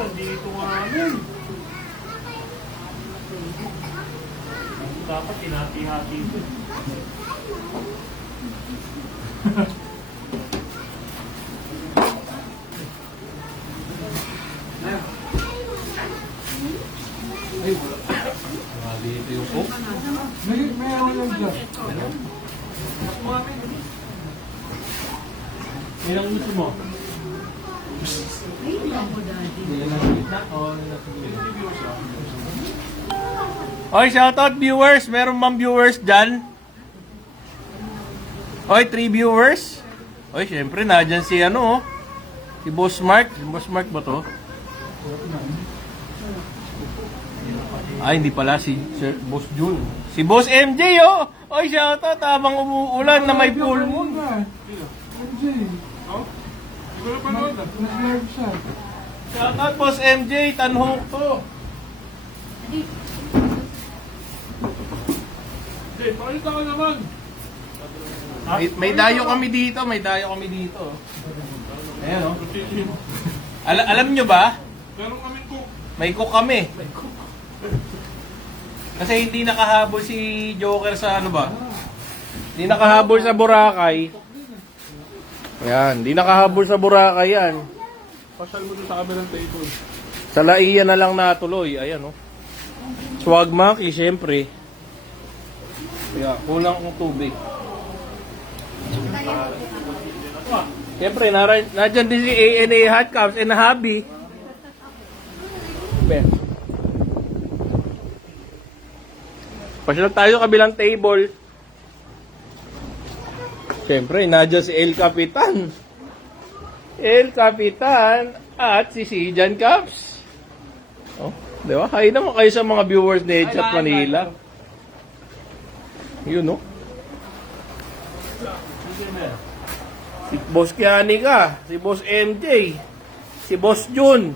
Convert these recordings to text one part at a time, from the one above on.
nandito nga nun. Dapat tinati-hati ito. Ay, wala. Dito yung cook. May ano lang dyan. Ilang gusto mo? Oy, shoutout viewers! Meron bang viewers dyan? Oy, 3 viewers? Oy, syempre, nadyan si ano, oh. Si Boss Mark. Si Boss Mark ba to? Ay, hindi pala. Si Sir, Boss Jun. Si Boss MJ, oh! Oy, shoutout habang umuulan na may full moon. MJ. Oh? Hindi ko na panood. Nag-live siya. Shoutout Boss MJ, tanhok to. Hindi, pakita ka naman. May dayo kami dito, may dayo kami dito. Ayan, oh. Alam nyo ba? Meron kami cook. May cook kami. Kasi hindi nakahabol si Joker sa ano ba? Hindi nakahabol sa Boracay. Ayan, hindi nakahabol sa Boracay yan. Pasyal mo doon sa kabilang table. Sa Laiya na lang natuloy. Ayan, oh. Swag monkey, syempre. Kaya, kulang kong tubig. Siyempre, nadyan din si ANA Hot Cups and Hobby. Ben. Pasyal tayo kabilang table. Siyempre, nadyan si El Capitan. El Capitan at si Sijan Cups. Oh, di ba? Hi naman kayo sa mga viewers ni Chat Manila. Yun, no? Si Boss Kiani ka, si Boss MJ, si Boss Jun.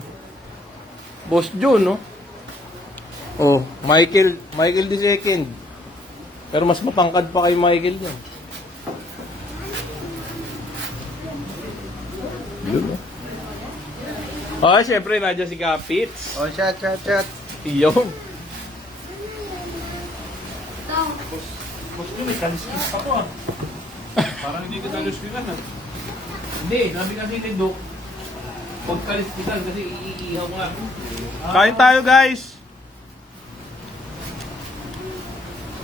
Boss Jun, no? Oh, Michael the second. Pero mas matangkad pa kay Michael yan. Yun, no? Oh, syempre, nandiyan si Kapits. Oh, chat. Iyon. Boss ko, may kaliskis pa ko ah. Parang hindi ko kaliskisan ah. Hindi, sabi kasi ni Doc, huwag kaliskitan kasi iihaw nga. Kain tayo guys.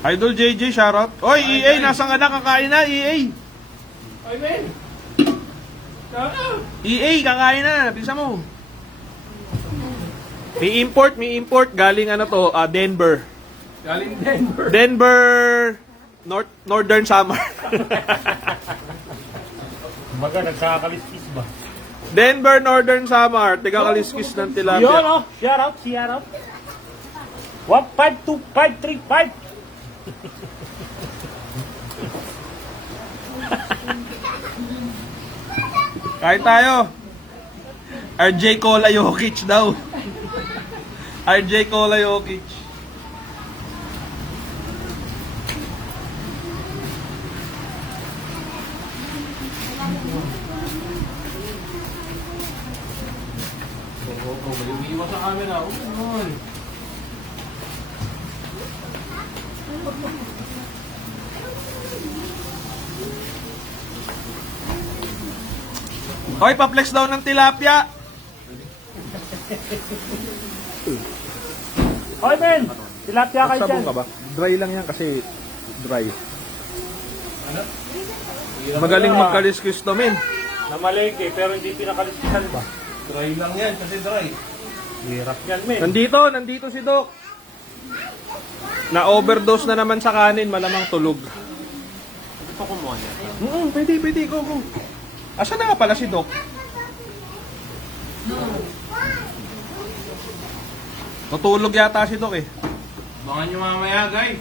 Idol JJ, shoutout. Oy, EA, nasa ka na? Kakain na, EA. Ay, men! EA, kakain na. Pisa mo. May import. Galing ano to, Denver. Galing Denver. Denver, Northern Samar. Baga, nagkakaliskis ba? Denver, Northern Samar. Tiga kaliskis ng tilapia. Yun, oh! Shout out! 152535! Kain tayo. RJ Cola Jokic daw. RJ Cola Jokic. May umiiwas sa camera. Oh, Hoy, pa-flex daw ng tilapia. Hoy, men! Tilapia kayo dyan. Sabong ka ba? Dry lang yan kasi dry. Magaling magkaliskis to, men. Namalengke, pero hindi pinakaliskisan ba? Dry lang yan kasi dry. Hirap yan, men. Nandito si Doc. Na-overdose na naman sa kanin, malamang tulog. Hindi pa kumuha niya. Pwede, go. Asa na nga pala si Doc? Tutulog yata si Doc eh. Abangan nyo mamaya, guys.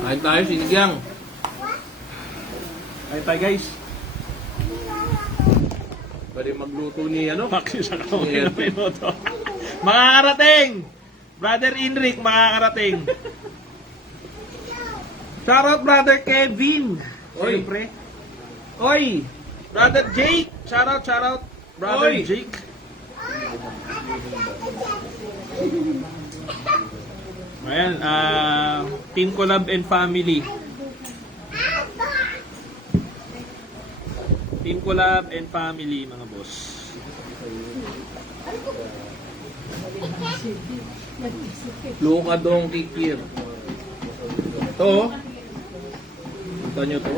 Kain tayo, sinigang. Kain tayo, guys. Pwede magluto ni ano? Pakisa ka mo Yeah. na minuto. Makakarating! Brother Enric, makakarating. Shoutout, Brother Kevin. Oy. Siyempre. Oy! Brother Jake! Shoutout! Brother Oy. Jake. Ayan, Team Collab and Family. Team Collab and Family, mga boss. Luka dong kikir. Ito. Punta nyo to.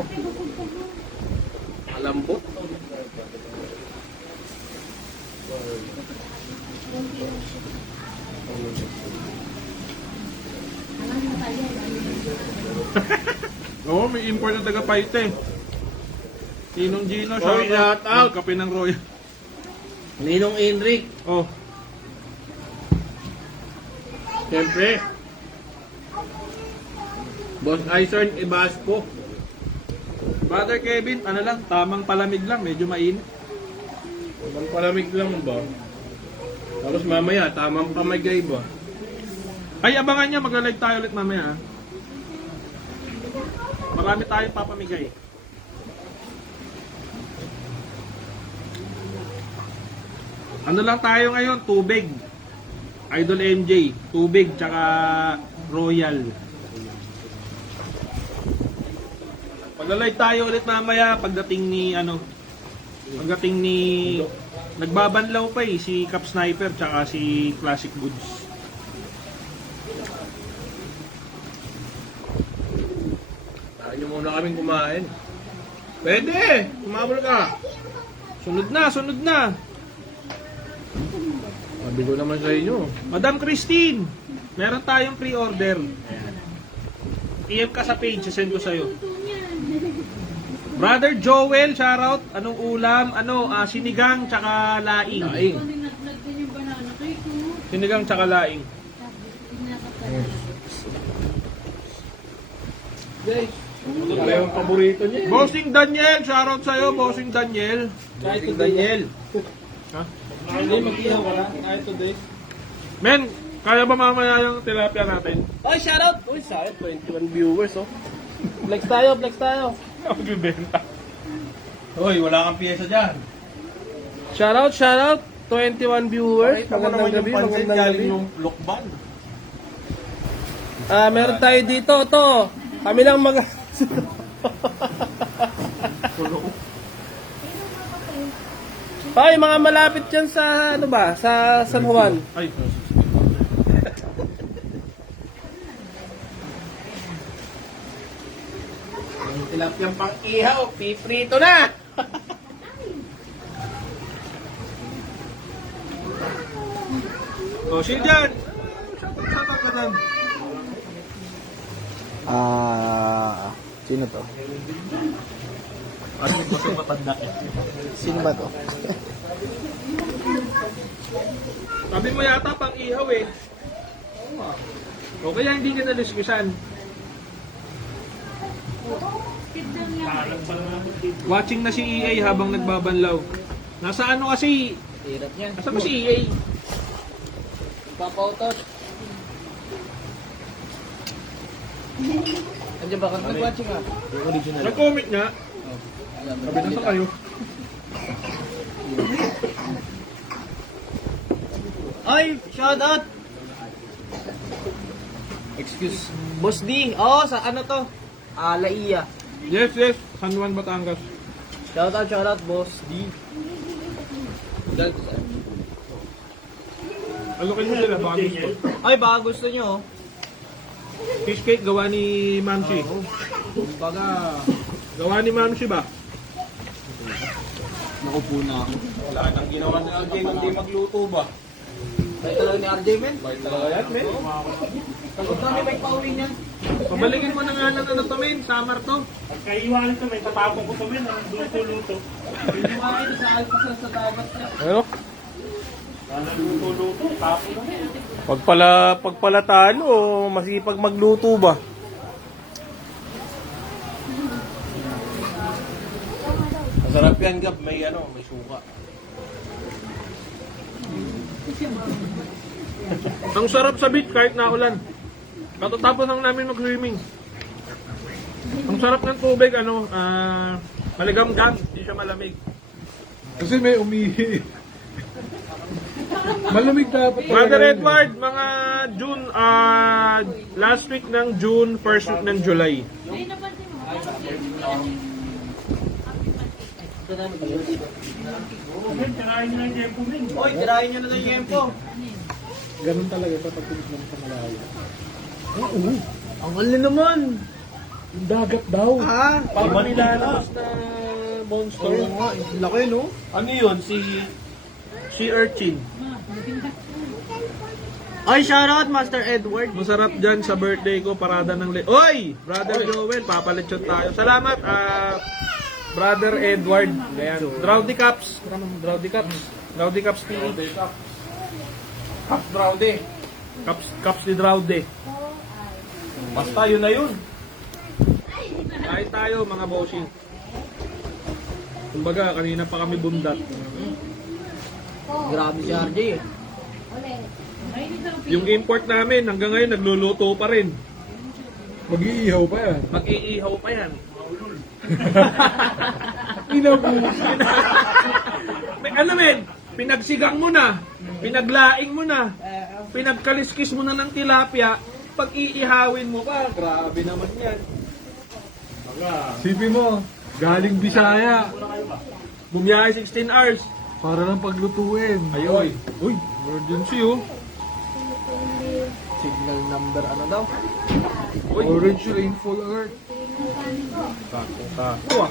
Malambot. Oo, may import na taga-Paite. Ninong Gino, Oy, shout out. Kape ng Royal. Ninong Enric. Oh, Siyempre. Boss Ison Ibaspo. Brother Kevin, ano lang, tamang palamig lang, medyo mainit. Tamang palamig lang ba? Tapos mamaya, tamang pamagay ba? Ay, abangan nyo, magla-live tayo ulit mamaya. Ha? Marami tayong papamigay. Ano lang tayo ngayon? Tubig. Idol MJ. Tubig, tsaka Royal. Magla-live tayo ulit mamaya pagdating ni nagbabanlaw pa si Cap Sniper tsaka si Classic Goods. Tahan nyo muna kaming kumain. Pwede! Kumabol ka! Sunod na. Sabi ko naman sa inyo. Madam Christine, meron tayong pre-order. PM ka sa page, send ko sa'yo. Brother Joel, shoutout. Anong ulam? Sinigang tsaka laing. Daing. Nagdan yung banana cake ko. Sinigang tsaka laing. Guys, ano yung paborito niya? Bossing Daniel, shoutout sa'yo, Bossing Daniel. Kahit Daniel. Ha? Hindi, mag-ihaw ka na. Kahit today. Men, kaya ba mamaya yung tilapia natin? Oy, shoutout! Uy, sayang, 21 viewers, oh. Flex tayo. Magbibenta. Hoy, wala kang piyesa dyan. Shoutout. 21 viewers. Pakita mo naman yung pansit galing yung lokban. Meron tayo dito, to. Kami lang mag... Ay, mga malapit dyan sa, sa San Juan. Ay, Tilapiyang pang ihaw, piprito na! Bossing dyan. Shoutout ka dyan. Sino to? Ano yung bossing matanda? Sino ba to? Sabi mo yata pang ihaw eh. O kaya hindi ka nalisgisan. Watching na si EA habang nagbabanlaw. Nasa ano kasi? Hirap niya. Nasa ba si EA? Papautot. Andiyan ba ka? Nag-watching ah. Nag-comment nga. Sabi na sa kayo. Ay, shout out. Excuse. Boss D. Oh, sa ano to? Laiya. Yes, San Juan, Batangas. Shout out, Boss D. Alokin mo sila, baka gusto. Ay, baka gusto nyo. Cheesecake gawa ni Mamsi. Baga, Gawa ni Mamsi ba? nakupo na ako. Wala nang ginawa ni RJ kundi magluto ba? Bait talaga ni RJ, men. Bait talaga yan, men. Takot namin may pauwi niyan. Pabalikin mo na nga lang ano to, men. Summer to. Kaiwanan to, may tatapong ko to min, ang luto-luto. Hindi mga ito sa alpasal sa dagat niya. Ano? Sana luto-luto, tapon na. Pag pala talo, masipag magluto ba? Masarap yan, Gab. May suka. Ang sarap sa beach kahit naulan. Katatapos lang namin mag-swimming. Ang sarap ng tubig, maligam-gam, hindi siya malamig. Kasi may umihi. Malamig dapat. Brother Edward, mga June, last week ng June, first week ng July. Ay, napansin mo. Ganun talaga sa pagtinis ng sa malayo. Ang alin naman. Yung dagat daw. Ha? Parang nilalabas na monster. Oo nga, laki no? Ano yun? Si Urchin. Ay, shoutout Master Edward. Masarap dyan sa birthday ko, parada ng Oy! Brother Joel, papalitsyon tayo. Salamat, Brother Edward. Ayan. Drowdy Cups. Drowdy Cups. Drowdy Cups TV. Cups Browdy. Cups ni Drowdy. Basta yun na yun. Kain tayo, mga bossing. Kumbaga, kanina pa kami bundat. Grabe si RJ eh. Yung import namin, hanggang ngayon, nagluluto pa rin. Mag-iihaw pa yan. Mag-iihaw pa yan. Inabuhos. Ano men? Pinagsigang mo na, pinaglaing mo na, pinagkaliskis mo na ng tilapia, pag iihawin mo pa, grabe naman yan. Sipin mo, galing Bisaya. Bumiyahe 16 hours. Para lang paglutuin. Ayoy. Uy, emergency oh. Signal number ano daw? Uy, Orange rainfall alert. Uwa.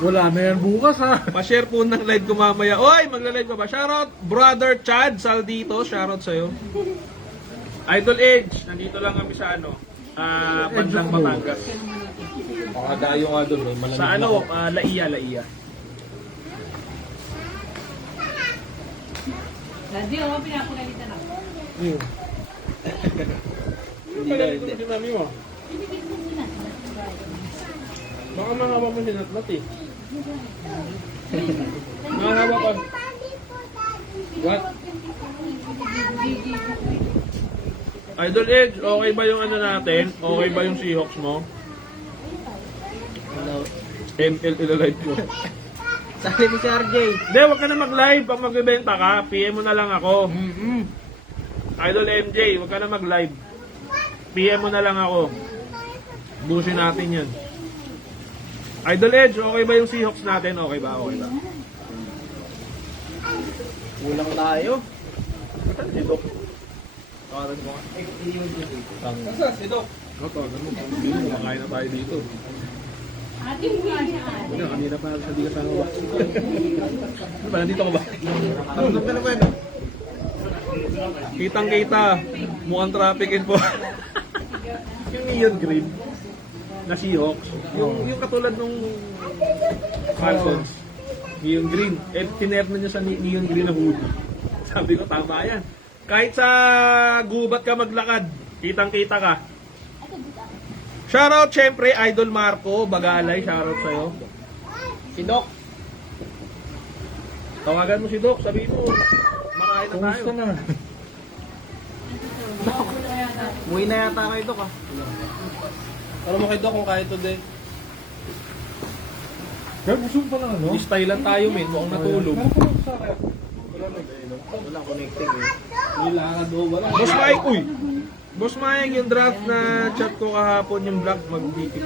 Wala na yan bukas ha. Pa-share po ng live ko mamaya. Oy, magla-live ka ba? Shoutout, Brother Chad Saldito. Shoutout sa'yo. Idol Edge, nandito lang kami sa bandang Batangas. Pakadayo nga doon. May malamig Sa na- Laia. Daddy, pinapagalitan ako. Hindi na, hindi. Si mami mo. Baka mahaba mo sinatlat eh. Mahaba pa. What? Idol Edge, okay ba yung ano natin? Okay ba yung Seahawks mo? ML ilalive ko. Sali mo si RJ. Hindi, wag ka na mag-live. Pag magbebenta ka, PM mo na lang ako. Idol MJ, wag ka na mag-live. PM mo na lang ako. Busin natin yan. Idol Edge, okay ba yung Seahawks natin? Okay ba? Okay ba? Kulang tayo. Si Doc. Karan ko nga. Asa si Doc? Ito, kumakain na tayo dito. Ate mo nga siya. Ano, kanina pa sa di kasama ba? Ano ba, nandito ka ba? Ano ka naman? Kitang-kita, mukhang trafficin po. Yung neon green na Seahawks, yung katulad nung Falcons, neon green. Eh, tinerno niya sa neon green na hoodie. Sabi ko, tama yan. Kahit sa gubat ka maglakad, kitang-kita ka. Shoutout, syempre, Idol Marco, Bagalay, shoutout sa'yo. Si Doc. Tawagan mo si Doc, sabihin mo, makain na tayo. Kumusta na? Uwi na yata kayo Doc ah. Alam mo kay Doc kung kaya today. Kaya busog pa lang ano? Di-stylean tayo, men. Mukhang natulog. Wala connecting eh. Nilakad o wala. Boss Mike, uy! Boss Mike, yung draft na chat ko kahapon, yung black mag-dikit.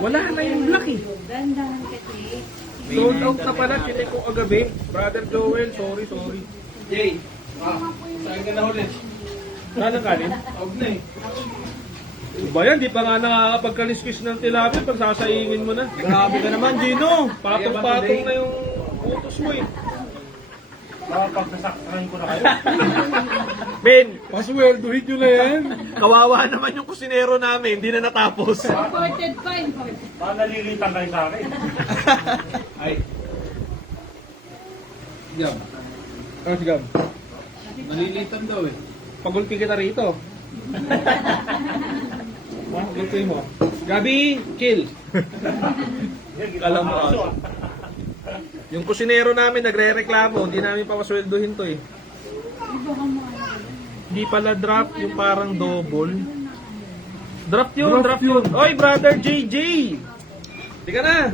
Wala na yung black eh. Dandahan kasi. Sold out na pala, chinek ko kagabi. Brother Joel, sorry. Jay, saan ka na ulit? Saan ang kanin? Huwag na eh. Ba yan, di pa nga nakakapagkaliskis ng tilapia pag sasaingin mo na. Grabe ka naman Gino. Patong-patong na yung utos mo eh. Baka pagsasaksakan ko na kayo. Ben, Pasweldohin nyo na yan. kawawa naman yung kusinero namin, hindi na natapos. Reported fine. Baka nalilitan kayo sa akin. Ay. Gab. Ah, si Gab. Nalilitan daw eh. Pagulpi kita rito. Gulpi mo. Gabi, kill. Alam mo. Yung kusinero namin nagre-reklamo, hindi namin papasweldohin to eh. Hindi pala draft, yung parang double. Draft yun. Oy, brother JJ! Tika na!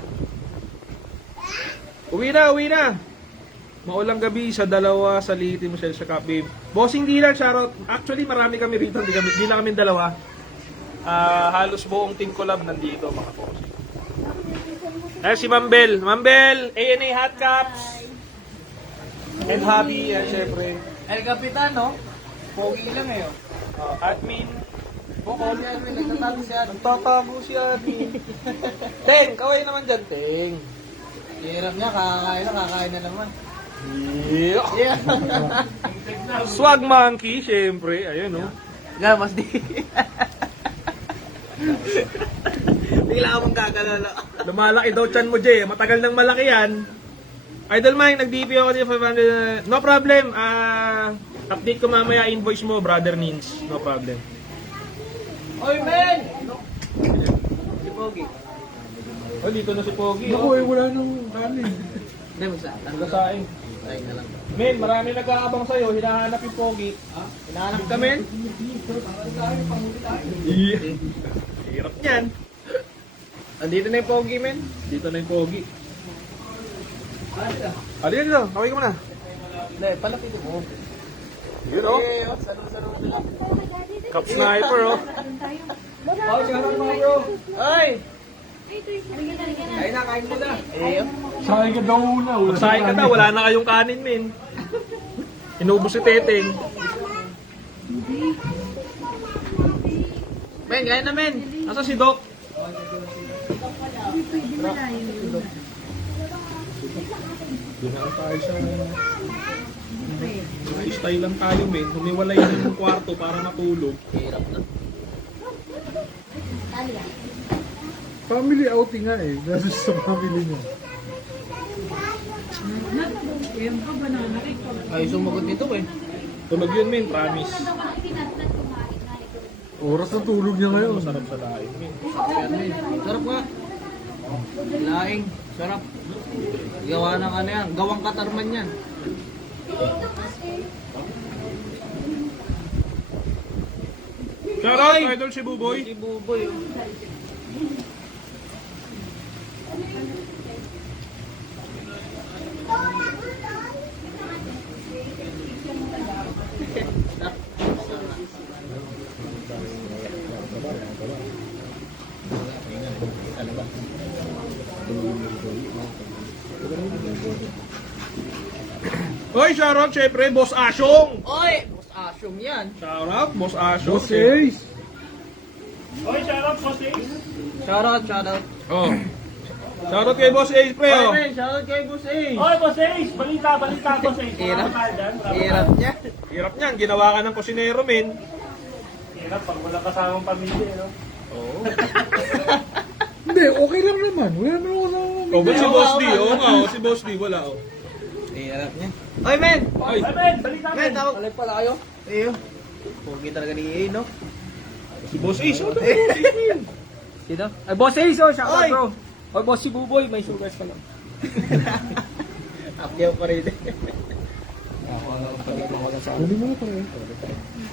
Uwi na! Maulang gabi sa dalawa sa Liti mo sa Cup, babe. Bossing dealer, shoutout. Actually, marami kami rito. Di na kami dalawa. Halos buong team collab nandito, mga bossing. Si Mambel. Mambel, ANA Hot Caps. And Happy, syempre. El Capitan, no? Pogi lang eh. Admin. Bukol si Alvin, nagtatago si Alvin. Nagtatago si Admin. Teng, kaway naman dyan, Teng. Hirap niya, kakain na naman. Yeah. Swag monkey, syempre. Ayun, no? Nga, mas di. Bigla akong gagalala. Lumalaki daw chan mo, Jay. Matagal nang malaki yan. Idol Mike, nag-DP ako dito 500. No problem. Update ko mamaya invoice mo, brother Nins. No problem. Oy, men! Si Pogi. Oh, dito na si Pogi. Ako eh, wala nang kanin. Hindi, magsalang. Nagkasaing. Saing na lang. Men, marami nag-aabang sa'yo. Hinahanap yung Pogi. Hinahanap ka, men? Hirap niyan. Andito na yung Pogi, men. Dito na yung Pogi. Halika dito. Kaway ka muna. Hindi, palapit mo. Yun, oh. Salo-salo na lang. Cup sniper, oh. Oh, shoutout mga bro. Ay! Kain mo na. Sayang ka daw una. Magsahin ka daw. Wala na kayong kanin, men. Inubos si Teteng. Men, kain na, men. Nasa si Doc? Doon lang tayo sa... Style lang tayo, men. Humiwalay na yung kwarto para matulog. Hirap na. Family outing nga eh. Nasa sa family niya. Ay, sumagot dito, eh. Tulog yun, men. Promise. Oras ng tulog niya ngayon. Masarap sa laing, men. Sarap nga. Laing. Sarap. Gawa ng ano yan. Gawang katarman yan. Shoutout, idol si Buboy. Si Buboy, oh. Hoy, shoutout, syempre, Boss Asyong. Oy! Boss Asyong yan. Shoutout, Boss Asyong. Boss Ace! Hoy, shoutout, Boss Ace. Shoutout. Oh. Shoutout kay Boss Ace, pre, oh. Oy, men, shoutout kay Boss A. Oy, Boss Ace! Balita, Boss Ace. Hirap. Wala ka dyan. Hirap niya. Hirap niyan, ginawa ka ng kusinero, men. Hirap pag wala kasamang pamilya, no? Oo. Hindi, okay lang naman. Wala naman ako sa Oh, ba't si Boss D? Oo nga, oh, si Boss D, wala, oh. Hirap niya. Oy, men! Ay, Ay, men! Balita, Men, men! tawag. Alay pala kayo. Iyo. Pogi talaga ni A, no? si Boss Ace, oh, Boss Ace, men. Sino? Ay, Boss Ace, oh. Shoutout, Oy! bro. Oy, Boss si Buboy. May sugars pa lang. Apyaw pa rin. Hindi mo na pa rin.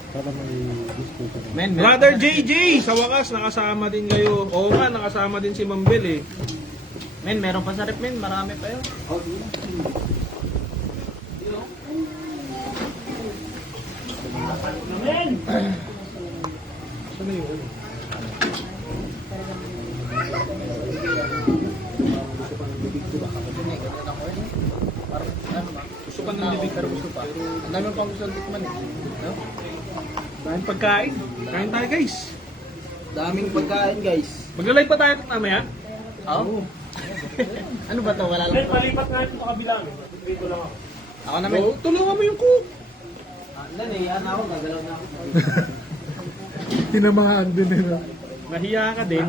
Para may gusto ko. Men, Brother JJ, sa wakas, nakasama din kayo. Oo nga, nakasama din si Mambel, eh. Men, meron pa sa rep, men. Marami pa yun. Men! Saan na yun? Gusto ka ng bibig, pero gusto pa. Ang dami pang gusto tikman, eh. No? Daming pagkain. Kain tayo, guys. Daming pagkain, guys. Magla-live pa tayo mamaya. Oo. Ano ba to? Wala Men, lang. palipat nga ito sa kabila. Dito lang ako. Ako na, men. Oh, tulungan mo yung cook. Andan eh. Yan ako. Gagalaw na ako. Tinamahan din nila. Nahiya ka din.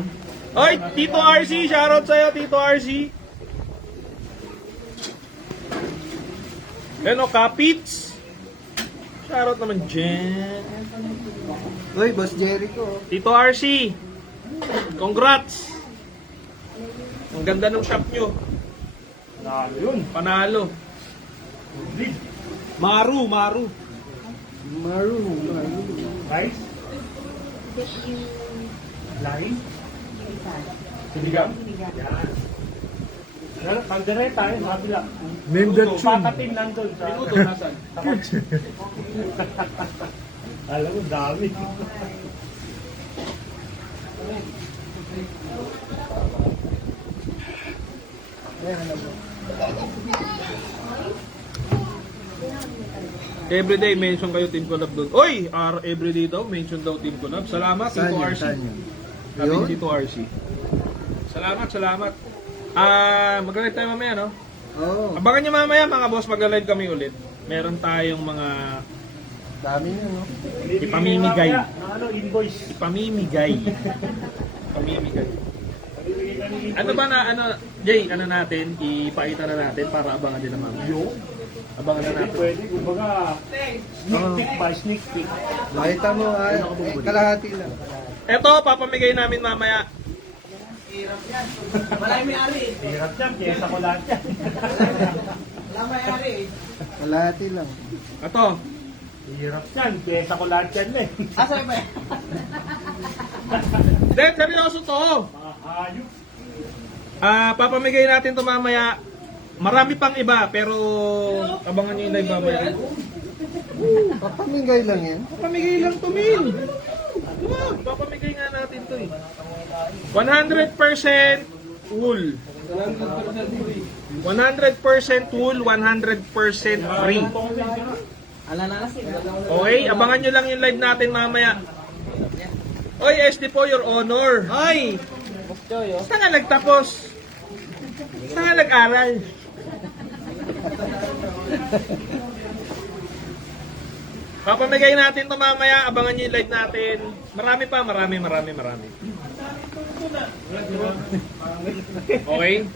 Oy, Tito RC, shoutout sa'yo, Tito RC. Yan o, Kapits. Shoutout naman dyan. Uy, Boss Jericho. Tito RC, congrats. Ang ganda ng shop nyo. Nalo yun. Panalo. Maru. Nice. Laing? Sinigang? Yan. Kaldereta eh, kabila. Name that tune. Patatin nandun sa... Minuto, nasan? Alam mo, dami. Everyday mention kayo Team Collab doon. Oy! Everyday daw, mention daw Team Collab. Salamat, Tito RC. Sabi ni Tito RC. Salamat. Mag-live tayo mamaya, no? Oo. Abangan nyo mamaya mga boss, mag-live kami ulit. Meron tayong mga Dami niya, no? ipamimigay. Ano, invoice. Ipamimigay. Ano ba na, Jay, natin, ipakita na natin para abangan din naman. Abangan na natin. Pwede, kumbaga, sneak peek by sneak peek. Makita mo, kalahati lang. Eto, papamigay namin mamaya. Hirap yan, pyesa ko lahat yan. Kalahati lang. Eto, Hirap yan, pyesa ko lahat yan eh. then, seryoso to. Mga hayop. Papamigay natin to mamaya. Marami pang iba, pero abangan nyo yung live mamaya. Papamigay lang yan. Papamigay lang to, Min. Diba? Papamigay nga natin to eh. 100% wool. 100% wool, 100% free. Okay, abangan nyo lang yung live natin mamaya. Oy, SD po, your honor. Oy! Saan nga nagtapos? Saan nga nag-aral? Papamigay natin to mamaya, abangan nyo yung live natin. Marami pa, marami. Okay?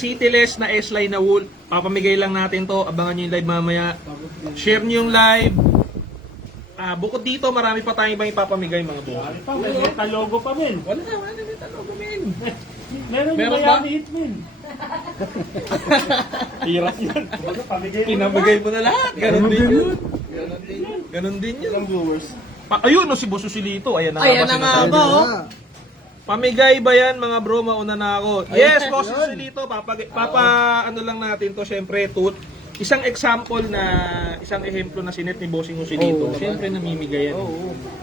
Cityless na S-line na wool. Papamigay lang natin to, abangan nyo yung live mamaya. Share nyo yung live. Bukod dito, marami pa tayong ibang ipapamigay mga buhay. Ano pa, may meta logo pa min. Wala na may talogo, men. Meron Meron yung ba? Miami Heat min. Hirap yan. Kumbaga, pamigay mo Pinamigay mo na lahat. Ganon din yun. Ganon din yun. Ayun, no, si Boss Susilito. Ayan na nga ba, oh. Pamigay ba yan, mga bro? Mauna na ako. Yes, Boss Susilito. Ano lang natin to, syempre, isang example na, isang ehemplo na sinet ni Bossing Joselito. Syempre, namimigay yan.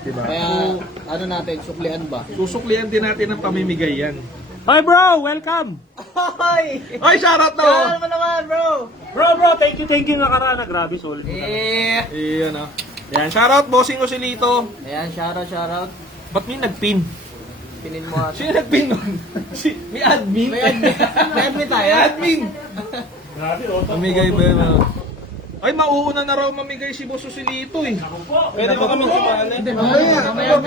Diba? Kaya, ano natin, suklian ba? Susuklian din natin ang pamimigay yan. Hi bro, welcome! Hoy! Ay, shoutout to! Ano mo naman, bro? Bro, thank you nakaraan. Grabe, solid. Ayan, oh. Yan, shoutout Bossing Joselito. Ayan, shoutout. Ba't may nagpin? Pinin mo ata. Sino nagpin nun? May admin? May admin tayo. May admin! Grabe, oh. Mamigay ba yun? Ay, mauuna na raw mamigay si Boss Joselito eh. Pwede ba kami sumali?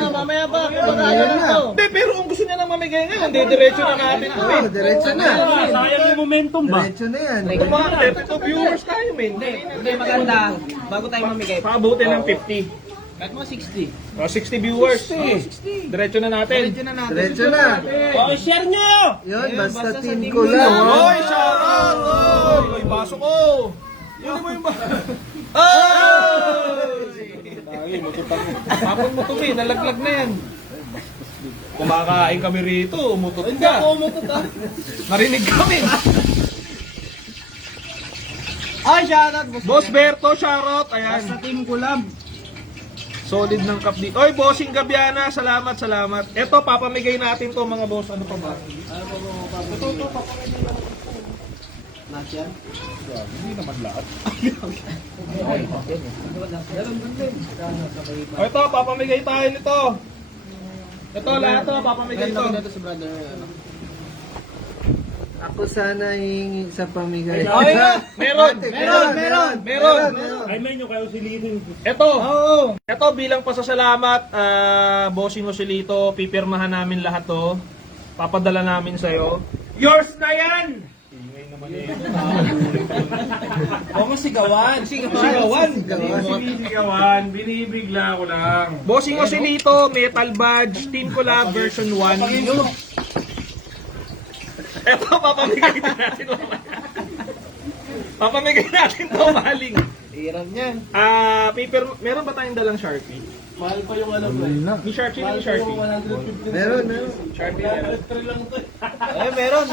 Mamaya ba? Ayun na. Hindi, pero kung gusto niya na mamigay ngayon, diretso na natin. Diretso na. Sayang yung momentum ba? Diretso na yan. Mga 32 viewers tayo, men. Hindi, maganda. Bago tayo mamigay. Paabutin ng 50. Kahit mo 60. 60 viewers. Diretso na natin. Diretso na. Oh, share nyo! Yun, basta team ko lang. Oy, shoutout! Oy, baso ko! Yun mo yung ba? Ay! Tapon mo to, nalaglag na yan. Kumakain kami rito, umutot ka. Hindi ako umutot ah. Narinig kami. Ay, shoutout. Boss Berto, shoutout. Ayan. Basta team ko lang. Solid ng cup dito. Oy, Bossing Gabiana, salamat. Eto, papamigay natin to mga boss. Ano pa ba? Hindi naman lahat. O ito, papamigay tayo nito. Ito, lahat to, papamigay ito. Sa brother. Ako sana hihingi sa pamigay. Meron. Ay, may nyo kayo si Lito. Ito bilang pasasalamat, Bossing Joselito, pipirmahan namin lahat to. Papadala namin sa'yo. Yours na yan! Sigawan. Sinigawan, binibigla ko lang. Bossing Joselito, Metal Badge, Team Collab version 1. Ito, papamigay natin. Papamigay natin to, maling. Hirap niyan. Meron ba tayong dalang Sharpie? Mahal pa yung ano, Mali na. Ni Sharpie, ni Sharpie. 150. Meron. Sharpie meron. lang to. Meron.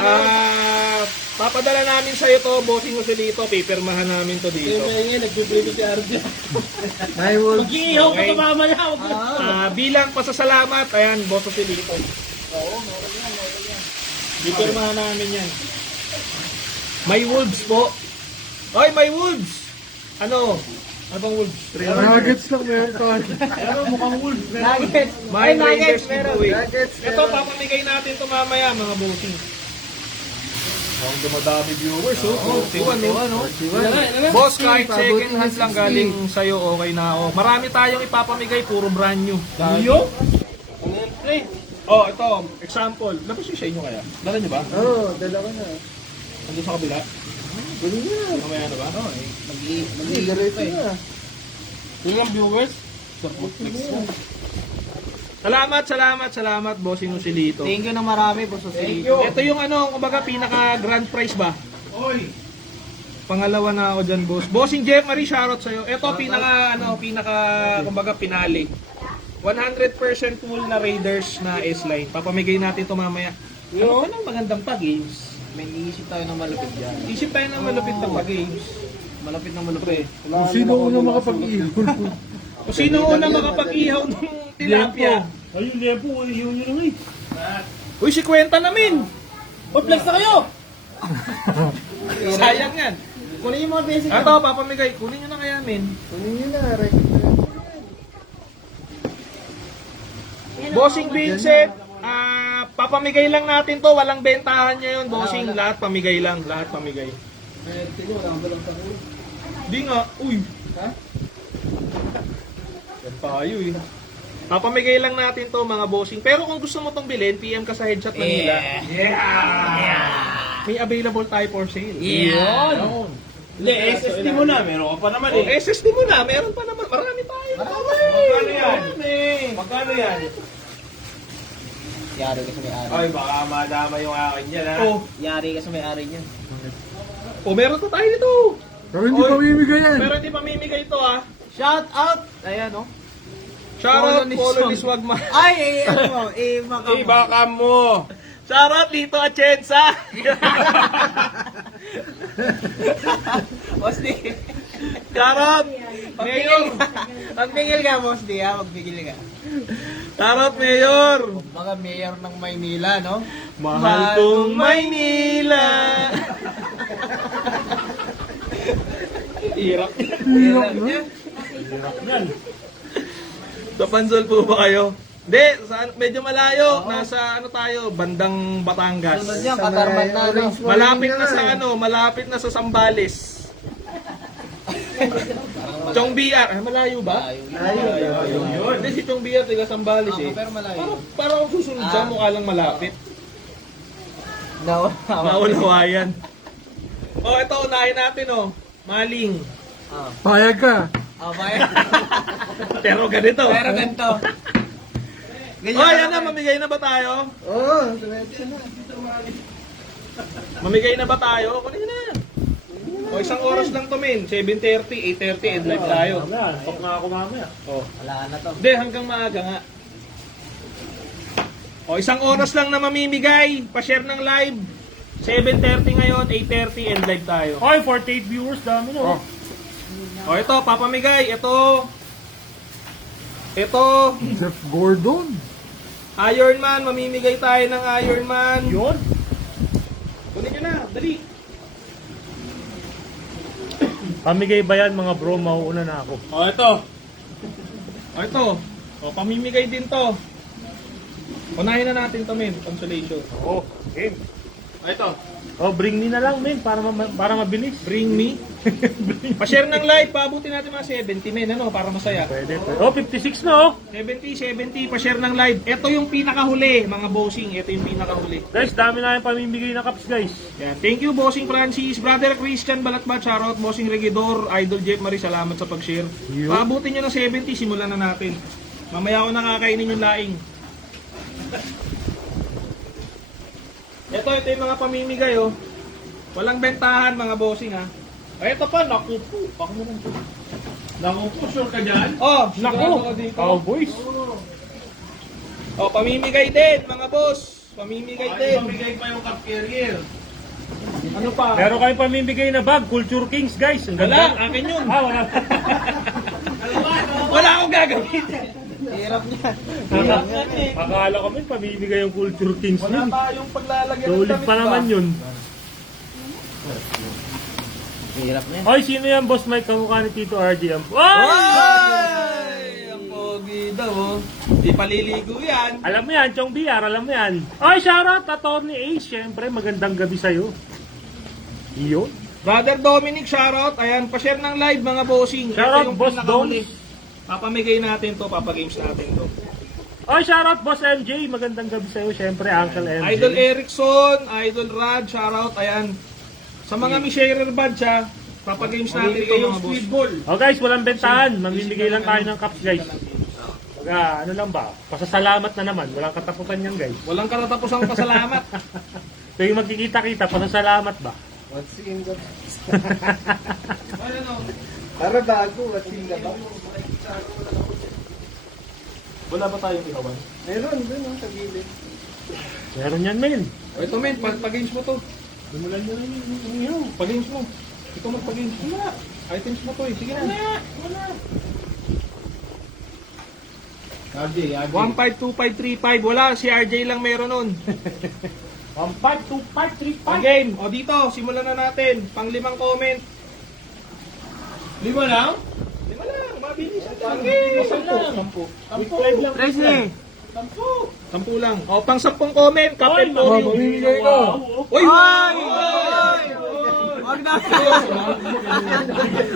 Papadala namin sa'yo to, bossing ko dito, papermahan namin to dito. Nag-play si RJ. My wolf. Mag-iihaw ka Okay. pa mamaya. Huwag mo. Bilang pasasalamat, ayan, boss ko dito. Papermahan namin yan. May wolves po. Oy, may wolves! Ano? Ano bang wolves? Nuggets lang meron ka. Pero mukhang wolf. Nuggets. Mind Raiders meron. giveaway. Nuggets. Ito, papamigay natin to mamaya, mga bossing. Mukhang dumadami viewers, Oh, tiwan, no? Boss, kahit second hand lang galing sa'yo, okay na ako. Marami tayong ipapamigay, puro brand new. Tayo? Ano yan, pre? Oh, ito, example. Labas yung sa inyo kaya? Dala nyo ba? Oo, dalawa na. Andun sa kabila? Mamaya na ba? Mag-iigaroy pa eh. Yung ang viewers? Sa Putflix mo. Salamat, bossing Joselito. Thank you na marami, Boss Thank Joselito. you. Ito yung ano, kumbaga pinaka grand prize ba? Oy! Pangalawa na ako dyan, boss. Bossing Jeff Marie, shoutout sa'yo. Ito, pinaka, kumbaga, pinali. 100% full na Raiders na S-Line. Papamigay natin ito mamaya. Ano ba ng magandang pa-games? May iisip tayo ng malapit dyan. Isip tayo ng malupit na pa-games. Malapit na malapit. Kung sino una makapag-ihol. Kung sino una makapag-ihaw ng tilapia. Ayun, Lepo. Iyon nyo lang eh. Uy, si Kwenta namin! Putflix na kayo! Sayang yan. Kunin yung mga basic. Ito, papamigay. Kunin nyo na kaya, men. Kunin nyo na. Bossing Vincent, papamigay lang natin to, walang bentahan niya yun, bossing, lahat pamigay lang, lahat pamigay. Di nga, uy. Ha? Yan tayo eh. Papamigay lang natin to mga bossing. Pero kung gusto mo tong bilhin, PM ka sa Headshot Manila. May available tayo for sale. Hindi, SSD mo na. Meron ka pa naman O, eh. SSD mo na, meron pa naman, marami tayo. Magkano yan? Magkano yan? Yari ka sa may-ari. Ay, baka madama yung akin yan, ha? Oh, Yari ka sa may-ari niyan. meron to tayo nito. Pero hindi pa mimigay yan. Pero hindi pamimigay to ah. Shout out! Ayan, oh. Shoutout, Polo ni Polo Song. ni Swagma. Ay, ano mo? Maka Eh, baka mo. Shoutout dito Atienza. Boss D. Shoutout. Pagpigil Mayor. ka. Pagpigil ka, Boss D, ha? Pagpigil ka. Shoutout Mayor. Mga mayor ng Maynila, no? Mahal kong Maynila. Hirap. Hirap niya. Sa Pansol po ba kayo? Hindi, medyo malayo. Nasa ano tayo, bandang Batangas. Sunod niya, Katarman na, no? Malapit na sa Sambales. Chong BR, malayo ba? Layo. Hindi, si Chong BR, taga Sambales eh. Pero malayo. Parang kung susunod siya, mukha lang malapit. No. Naulawayan. Oh, ito, unahin natin oh. Maling. Payag ka. Bayan. Pero ganito. Pero ganito. Oh, yan na, mamigay na ba tayo? Oo, diretso na. Mamigay na ba tayo? Kunin na. O, isang oras lang to, men. 7:30, 8:30, end live tayo. Stop na ako mamaya. Oh. Wala na to. Hindi, hanggang maaga nga. O, isang oras lang na mamimigay. Pa-share ng live. 7:30 ngayon, 8:30, end live tayo. Okay, 48 viewers. Dami no. O, ito, papamigay. Ito. Jeff Gordon. Iron Man. Mamimigay tayo ng Iron Man. Yun. Kunin nyo na, dali. Pamigay ba yan mga bro? Mauuna na ako. O, ito. O, ito. O, pamimigay din to. Unahin na natin to, men. Consolation. Oh, game. O, ito. Oh, bring me na lang, men. Para mabilis. Bring me. Pa-share ng live. Paabutin natin mga 70, men. Ano, para masaya. Pwede. Oh, 56 na oh. 70, pa-share ng live. Ito yung pinakahuli, mga bossing. Ito yung pinakahuli. Guys, dami na yung pamimigay na cups, guys. Yan. Thank you, bossing Francis. Brother Christian Balatbat, shoutout. Bossing Regidor, Idol Jeff Marie, salamat sa pag-share. Yo. Paabutin nyo ng 70, simulan na natin. Mamaya ako nakakainin yung laing. Ito yung mga pamimigay, oh. Walang bentahan, mga bossing, ha. Ay, ito pa, naku po. Ako na lang po. Naku po, sure ka dyan? Oh, Naku, sigurado ka dito. Cowboys. Oh, pamimigay din, mga boss. Pamimigay din. Pamigay pa yung cup carrier. Ano pa? Meron kayong pamimigay na bag, Culture Kings guys. Ang Wala, ganda. akin yun. Wala. Wala akong gagamitin. Hirap niya. Hirap niya eh. Akala ko may pamimigay yung Culture Kings Wala yun. tayong paglalagyan ng Solid damit pa naman yun. Hirap niya. Oy, sino yan, Boss Mike? Kamukha ni Tito RJ. Ay! Ay! Ang pogi daw, oh. Di paliligo yan. Alam mo yan, Chong BR, alam mo yan. Ay, shoutout, Atty. Ace. Siyempre, magandang gabi sa'yo. Iyon. Brother Dominic, shoutout. Ayan, pa-share ng live, mga bossing. Ito Shoutout, yung Boss pinakahuli. Doms. Papamigay natin to, papagames natin to. Ay, shoutout, Boss MJ. Magandang gabi sa'yo. Siyempre, Uncle MJ. Idol Erickson, Idol Rad, shoutout. Ayan. Sa mga Misharer Badge, ha, papagames natin to, mga boss. Oh guys, walang bentahan. Mamimigay lang tayo ng cups, guys. Ano lang ba? Pasasalamat na naman. Walang katapusan yan, guys. Walang karatapusang pasalamat. Tuwing magkikita-kita, pasasalamat ba? What's in the Para bago, what's in the box? Wala ba tayong ihawan? Meron, dun, sa gilid. Meron yan, men. O ito, men, pag-games mo to. Simulan mo na yung pag-games mo. Ikaw mag-pag-games. Wala. Items mo to eh. Sige na. Wala. 152535. Wala. Si RJ lang meron nun. 152535. Pag-game. O dito, simulan na natin. Pang-limang comment. 5 lang? Lima lang. Mabilis. Pag-game. O, 10. 10 lang. 13. 10 lang. O, pang-10 comment. Captain Torio. Mamimigay ko. Uy! Ay! Wag na!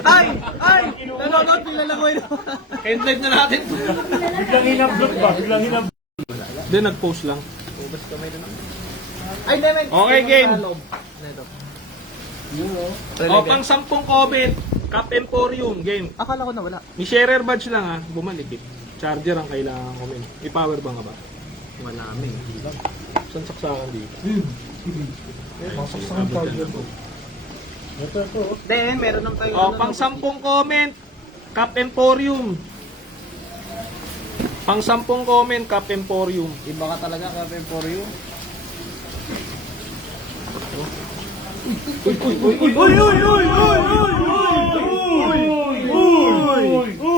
Ay! Nanonood nila lang ko yun. End live na natin. Biglang hinabdot ba? Biglang hinabdot. Hindi, nag-post lang. Ay, okay, game. O, pang 10 comment. Cap Emporium, game. Akala ko na wala. May sharer badge lang ha. Bumalik eh. Charger ang kailangan comment. May power ba nga ba? Wala may. Saan saksakan dito? Masaksakan charger ko. Then, meron ng tayo. O, pang 10 comment. Cap Emporium. Pang 10 comment, Cap Emporium. Iba ka talaga, Cap Emporium.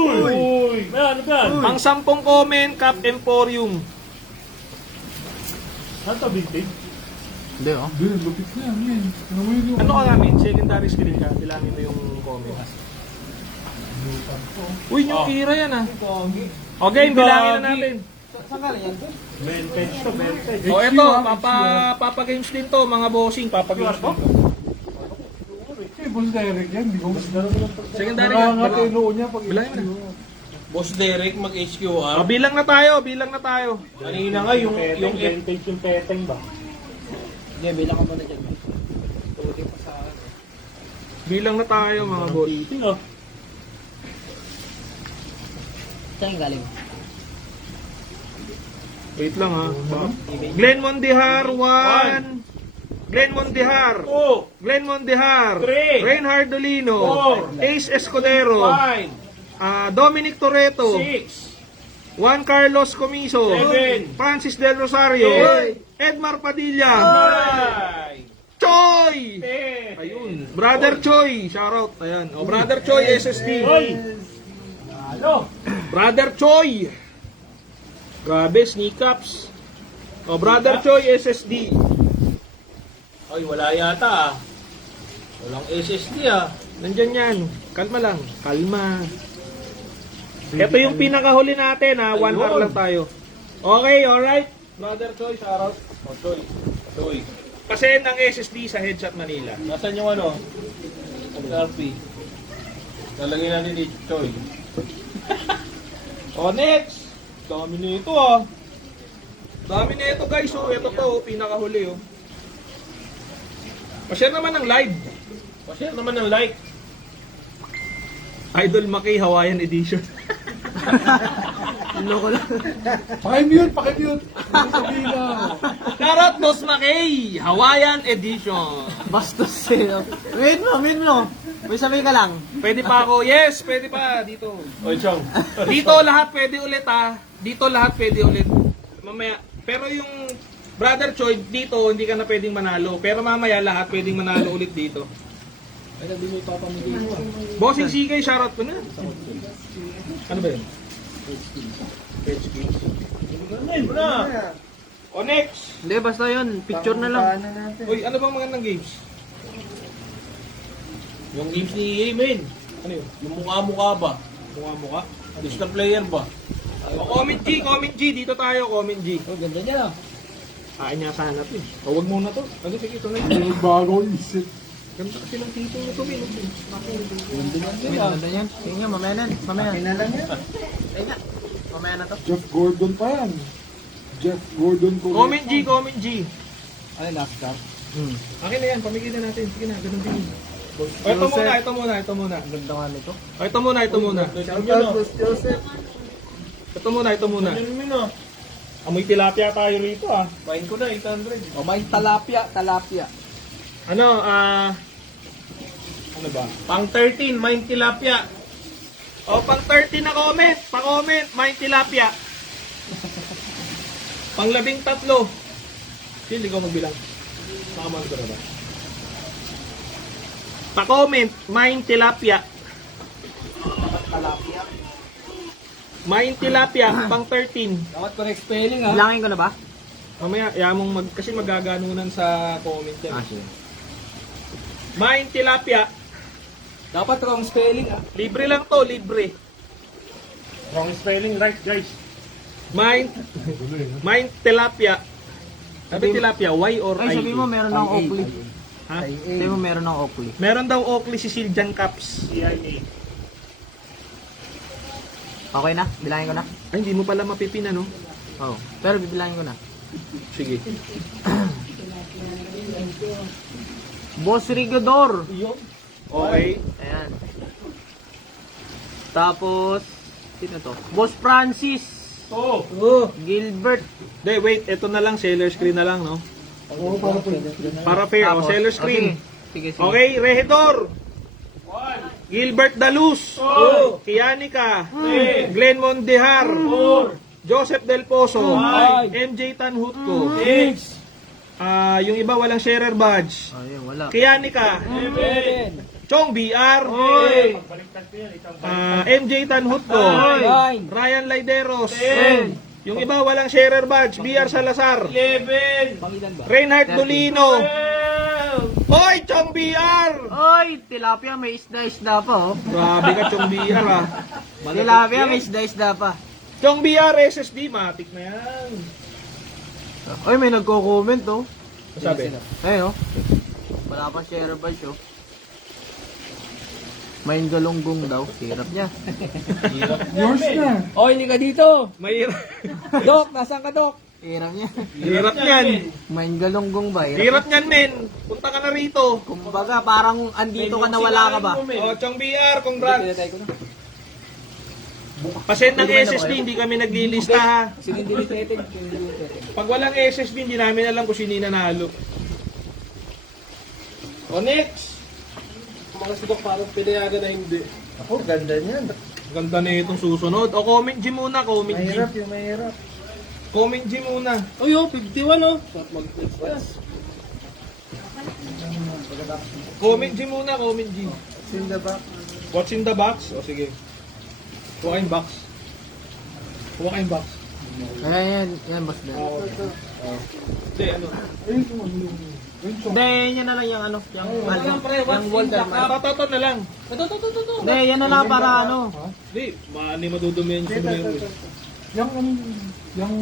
Uy! Ano ba? Pang 10 comment, Cap Emporium. Ano to, vintage? Hindi oh. Hindi, lupit na yan, men. Ano mo yun? Ano ka namin? Secondary screen ka. Bilangin mo yung comments. Uy, yung Kira yan ah. Okay, bilangin na natin. Vintage to, vintage. O eto, papagames din to, mga bossing. Papagames din to. Eh, boss direct yan. Di ko mas Secondary Nakangat ka. yung noo niya pag Bilangin mo na. Boss Derek mag-HQR. O, bilang na tayo, bilang na tayo. Kanina nga yung Vintage yung peteng ba? Bilang na tayo, mga boss. Sino? Wait lang ha. Glenn Mondihar, 1. Glenn Mondihar. 2, Glenn Mondihar. 3. Reinhard Dolino. 4. Ace Escudero. 5, Dominic Toretto. 6, Juan Carlos Comiso. 7. Francis Del Rosario. Edmar Padilla. 9, Choi! 10. Ayun. Brother Choi. Shoutout. Ayan. O, Brother Choi SSD. Hoy! Ano? Brother Choi. Grabe, sneak ups. O, Brother Choi SSD. Ay, wala yata ah. Walang SSD ah. Nandyan yan. Kalma lang. Kalma. Ito yung pinakahuli natin ha. 1 hour lang tayo. Okay, alright. Brother Choi, shoutout. O, Choy. Choy. Pasend ang SSD sa Headshot Manila. Nasaan yung ano? RP. Lalagyan natin dito, Choy. O, next. Dami nito ah. Dami nito guys. So, ito to. Pinakahuli oh. Pa-share naman ng live. Pa-share naman ng like. Idol Maki Hawaiian Edition. Pakimute, pakimute. Ano sabihin na? Karot Dos Maki Hawaiian Edition. Bastos eh. Wait mo. May sabi ka lang. Pwede pa ako. Yes, pwede pa. Dito. Oy, Chong. Dito lahat pwede ulit ha. Dito lahat pwede ulit. Mamaya. Pero yung Brother Choi, dito hindi ka na pwedeng manalo. Pero mamaya lahat pwedeng manalo ulit dito. Bossing CK, shoutout ko na. Ano ba yun? O next. Hindi, basta yun. Picture na lang. Uy, ano bang magandang games? Yung games ni EA, men. Ano yun? Yung mukha-mukha ba? Mukha-mukha? List ng player ba? O, comment G. Dito tayo, comment G. Oh, ganda niya. Kain niya sana to eh. O, wag muna to. Ano, sige, ito na yun. May bago isip. Ganda kasi ng tito nito, Bin. May ganda yan. Sige nga, mamaya na. Mamaya. Mamaya lang yan. Sige nga. Mamaya na to. Jeff Gordon pa yan. Jeff Gordon ko. Comment G. Ay, laptop. Akin na yan, pamigilin natin. Sige na, ganun din. O, ito muna. Ganda nga nito. O, ito muna. Ito muna. Amoy tilapia tayo rito ah. Pain ko na, 800. O, may talapia. Ano ba? Pang 13, main tilapia. O, pang 30 na comment. Pa-comment, may tilapia. Pang 13. Hindi ko magbilang. Nakaman ko na ba? Pa-comment, may tilapia. May tilapia, pang 13. Dapat correct spelling ha. Bilangin ko na ba? Mamaya, yamong kasi magaganunan sa comment yan. Sige. May tilapia. Dapat wrong spelling ha. Libre lang to, libre. Wrong spelling, right guys. May tilapia. Sabi tilapia, Y or I? Ay, sabi mo meron ng Oakley. Ha? Sabi mo meron ng Oakley. Meron daw Oakley si Siljan Caps. CIA. Okay na? Bilangin ko na? Ay, hindi mo pala mapipin, ano? Oo. Pero bibilangin ko na. Sige. Boss Rigodor. Okay. Ayan. Tapos, sino to? Boss Francis. Oh. Gilbert. Hindi, wait. Ito na lang. Seller screen na lang, no? Oo, para po. Para fair. O, Tapos, seller screen. Sige. Okay, Regidor. Gilbert Dalus. Kianica. Glenn Mondehar. Joseph Del Pozo. MJ Tanhutco. Yung iba walang sharer badge. Ayun, wala. Kianica. Chong BR. MJ Tanhutco. Ryan Laideros. Yung iba walang sharer badge. BR Salazar. Reinhard Dolino. Hoy, Chong BR! Oy, tilapia may isda-isda pa oh. Grabe ka, Chong BR ah. Tilapia may isda-isda pa. Chong BR SSD, matik na yan. Oy, may nagko-comment oh. Sabi? Ayun oh. Wala pa share badge oh. May galunggong daw. Hirap niya. Yours na. Oy, hindi ka dito. Mahirap. Dok, nasaan ka, Dok? Hirap niya. Hirap niyan. May galunggong ba? Hirap niyan, men. Punta ka na rito. Kumbaga, parang andito ka na wala ka ba? O, Chong BR, congrats. Pasend ng SSD, hindi kami naglilista ha. Pag walang SSD, hindi namin alam kung sino yung nanalo. O, next. Mga sidok parang pinayagan na hindi. Ako, ganda niyan. Ganda na itong susunod. O, comment G muna, comment G. Mahirap yung mahirap. Comment G muna. Uy, 51 oh. Comment G muna, comment G. Sinda ba? What's in the box? O, sige. Kuha kayong box. Kuha kayong box. Yan, boss. Hindi, ano. Ayun, yung Hindi, yan na lang yung ano, yung Walter. Tatato na lang. Hindi, yan na lang para ano. Hindi, mali madudumi yung sombrero. yung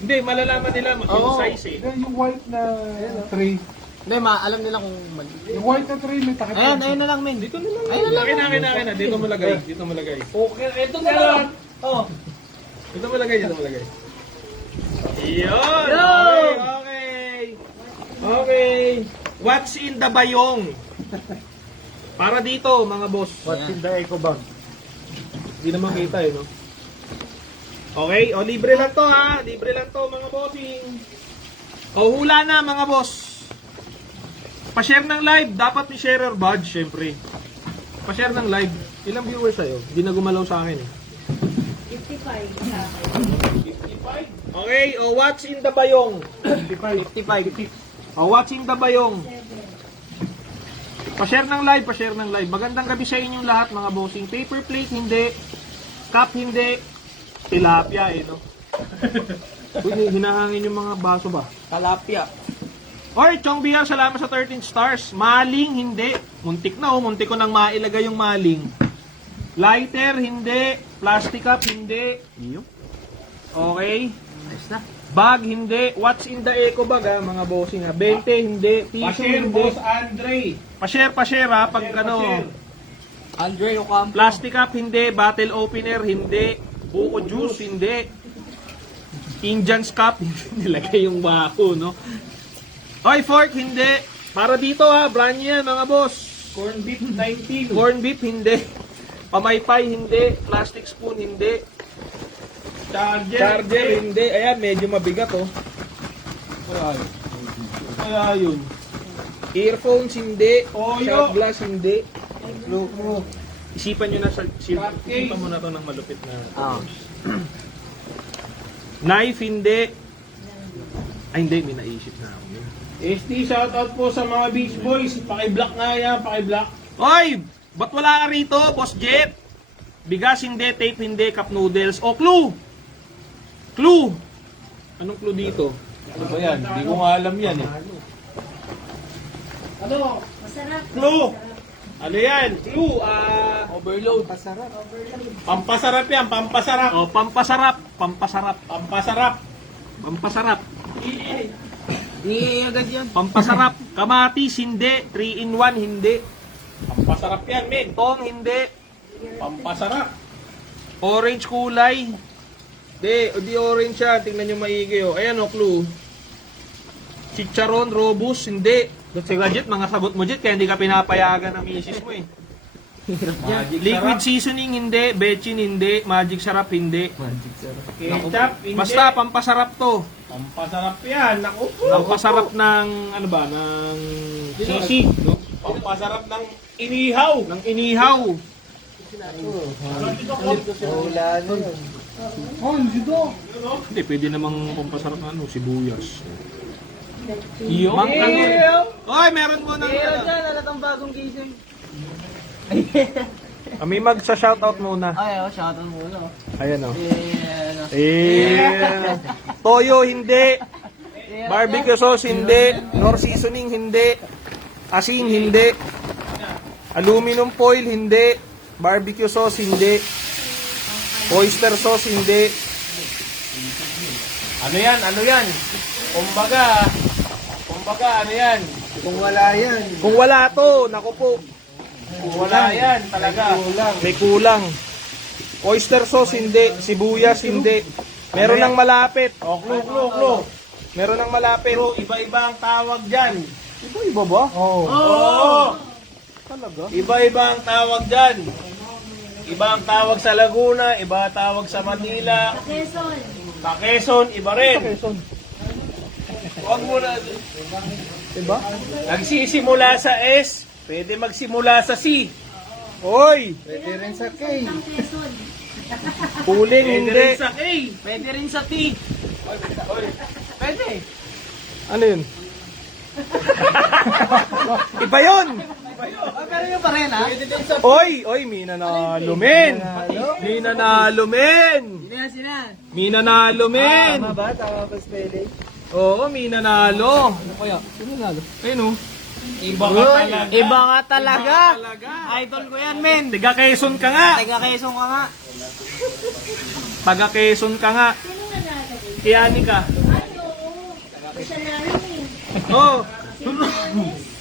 Hindi, malalaman nila yung size eh. yung white na tray. Hindi, alam nila kung mali. Yung white na tray may takip. Ayun na lang, men. Dito na lang. Ayun na lang. Akin na. Dito mo lagay. Dito mo lagay. Okay, ito na lang. Oh. Dito mo lagay. Yun! Okay. What's in the bayong? Para dito, mga boss. What's in the eco bag? Hindi naman kita eh, no? Okay, o libre lang to ha. Libre lang to, mga bossing. O hula na, mga boss. Pa-share ng live, dapat ni sharer badge, syempre. Pa-share ng live. Ilang viewers sa'yo? Hindi na gumalaw sa akin eh. 55. Okay, what's in the bayong? 55. What's in the bayong? Pa-share ng live, pa-share ng live. Magandang gabi sa inyong lahat mga bossing. Paper plate, hindi. Cup, hindi. Tilapia, no? Uy, hinahangin yung mga baso ba? Kalapia. Oy, Chong Bihar, salamat sa 13 stars. Maling, hindi. Muntik na, muntik ko nang mailagay yung maling. Lighter, hindi. Plastic cup, hindi. Okay. Ayos na. Bag, hindi. What's in the eco bag, mga bossing, 20, hindi. Tissue, hindi. Boss Andre. Pa-share, ha, pag ano. Andre Ocampo. Plastic cup, hindi. Bottle opener, hindi. Buko juice, hindi. Indian's cup, hindi nilagay yung bako, no? Oy, fork, hindi. Para dito, ha, brand new yan, mga boss. Corn beef, 19. Corn beef, hindi. Pamaypay, hindi. Plastic spoon, hindi. Charger, hindi. Ayan, medyo mabigat, oh. Kaya yun. Earphones, hindi. Shot glass, hindi. Isipan nyo na sa... Isipan mo na to ng malupit na... Knife, hindi. Ay, hindi. May naisip na ako. ST, shoutout po sa mga Beach Boys. Paki-block nga yan, paki-block. Oy! Ba't wala ka rito, Boss Jet? Bigas, hindi. Tape, hindi. Cup noodles. O, clue! Clue! Anong clue dito? Ano ba yan? Hindi ko nga alam yan eh. Masarap. Clue! Ano yan? Clue, Overload. pampasarap yan, pampasarap. O, pampasarap. Pampasarap. Pampasarap. Pampasarap. Hindi agad yan. Pampasarap. Kamatis, hindi. 3-in-1, hindi. Pampasarap yan, men. Tong, hindi. Pampasarap. Orange kulay. Di orange yan. Tingnan nyo maigi, oh. Ayan, oh, clue. Chicharon, robust, hindi. Sige, Jet, mga sagot mo, Jet, kaya hindi ka pinapayagan ng misis mo, eh. Liquid seasoning, hindi. Betchin, hindi. Magic sarap, hindi. Ketchup, hindi. Basta, pampasarap to. Pampasarap yan. Naku po. Pampasarap ng, ano ba, ng sisig, no? Pampasarap ng inihaw. Ng inihaw. Hindi, pwede namang pampasarap ng ano, sibuyas. Mang ano? Oy, meron mo ng ano. Halatang bagong gising. May magsa-shoutout muna. Ay, shoutout muna. Ayan, oh. Toyo, hindi. Barbecue sauce, hindi. Nor seasoning, hindi. Asin, hindi. Aluminum foil, hindi. Barbecue sauce, hindi. Oyster sauce, hindi. Ano yan? Ano yan? Kumbaga, ano yan? Kung wala yan. Kung wala to, naku po. Wala yan talaga. May kulang. Oyster sauce, hindi. Sibuyas, hindi. Meron ng malapit. O, clue. Meron ng malapit. Pero iba-iba ang tawag dyan. Iba ba? Oo. Talaga? Iba-iba ang tawag dyan. Iba ang tawag sa Laguna, iba ang tawag sa Manila. Quezon. Sa Quezon, iba rin. Huwag mo na. Diba? Nagsisimula sa S, pwede magsimula sa C. Oy! Pwede rin sa K. Ang Quezon. Puling, Pwede hindi. rin sa A. Pwede rin sa T. Pwede. Ano yun? Iba yun! Pero yun pa rin, ha? Pwede din sa Oy, may nanalo, men! May nanalo, men! Sina. May nanalo, men! Tama ba? Tama ba spelling? Oo, may nanalo. Ano kaya? Sino nalo? Ayun, oh. Iba ka talaga. Iba nga talaga. Talaga. Idol ko yan, men. Tiga Quezon ka nga. Taga Quezon ka nga. Taga Quezon ka nga. Sino nanalo? Kiyani ka. Ay, oo. Isa namin eh. Oh.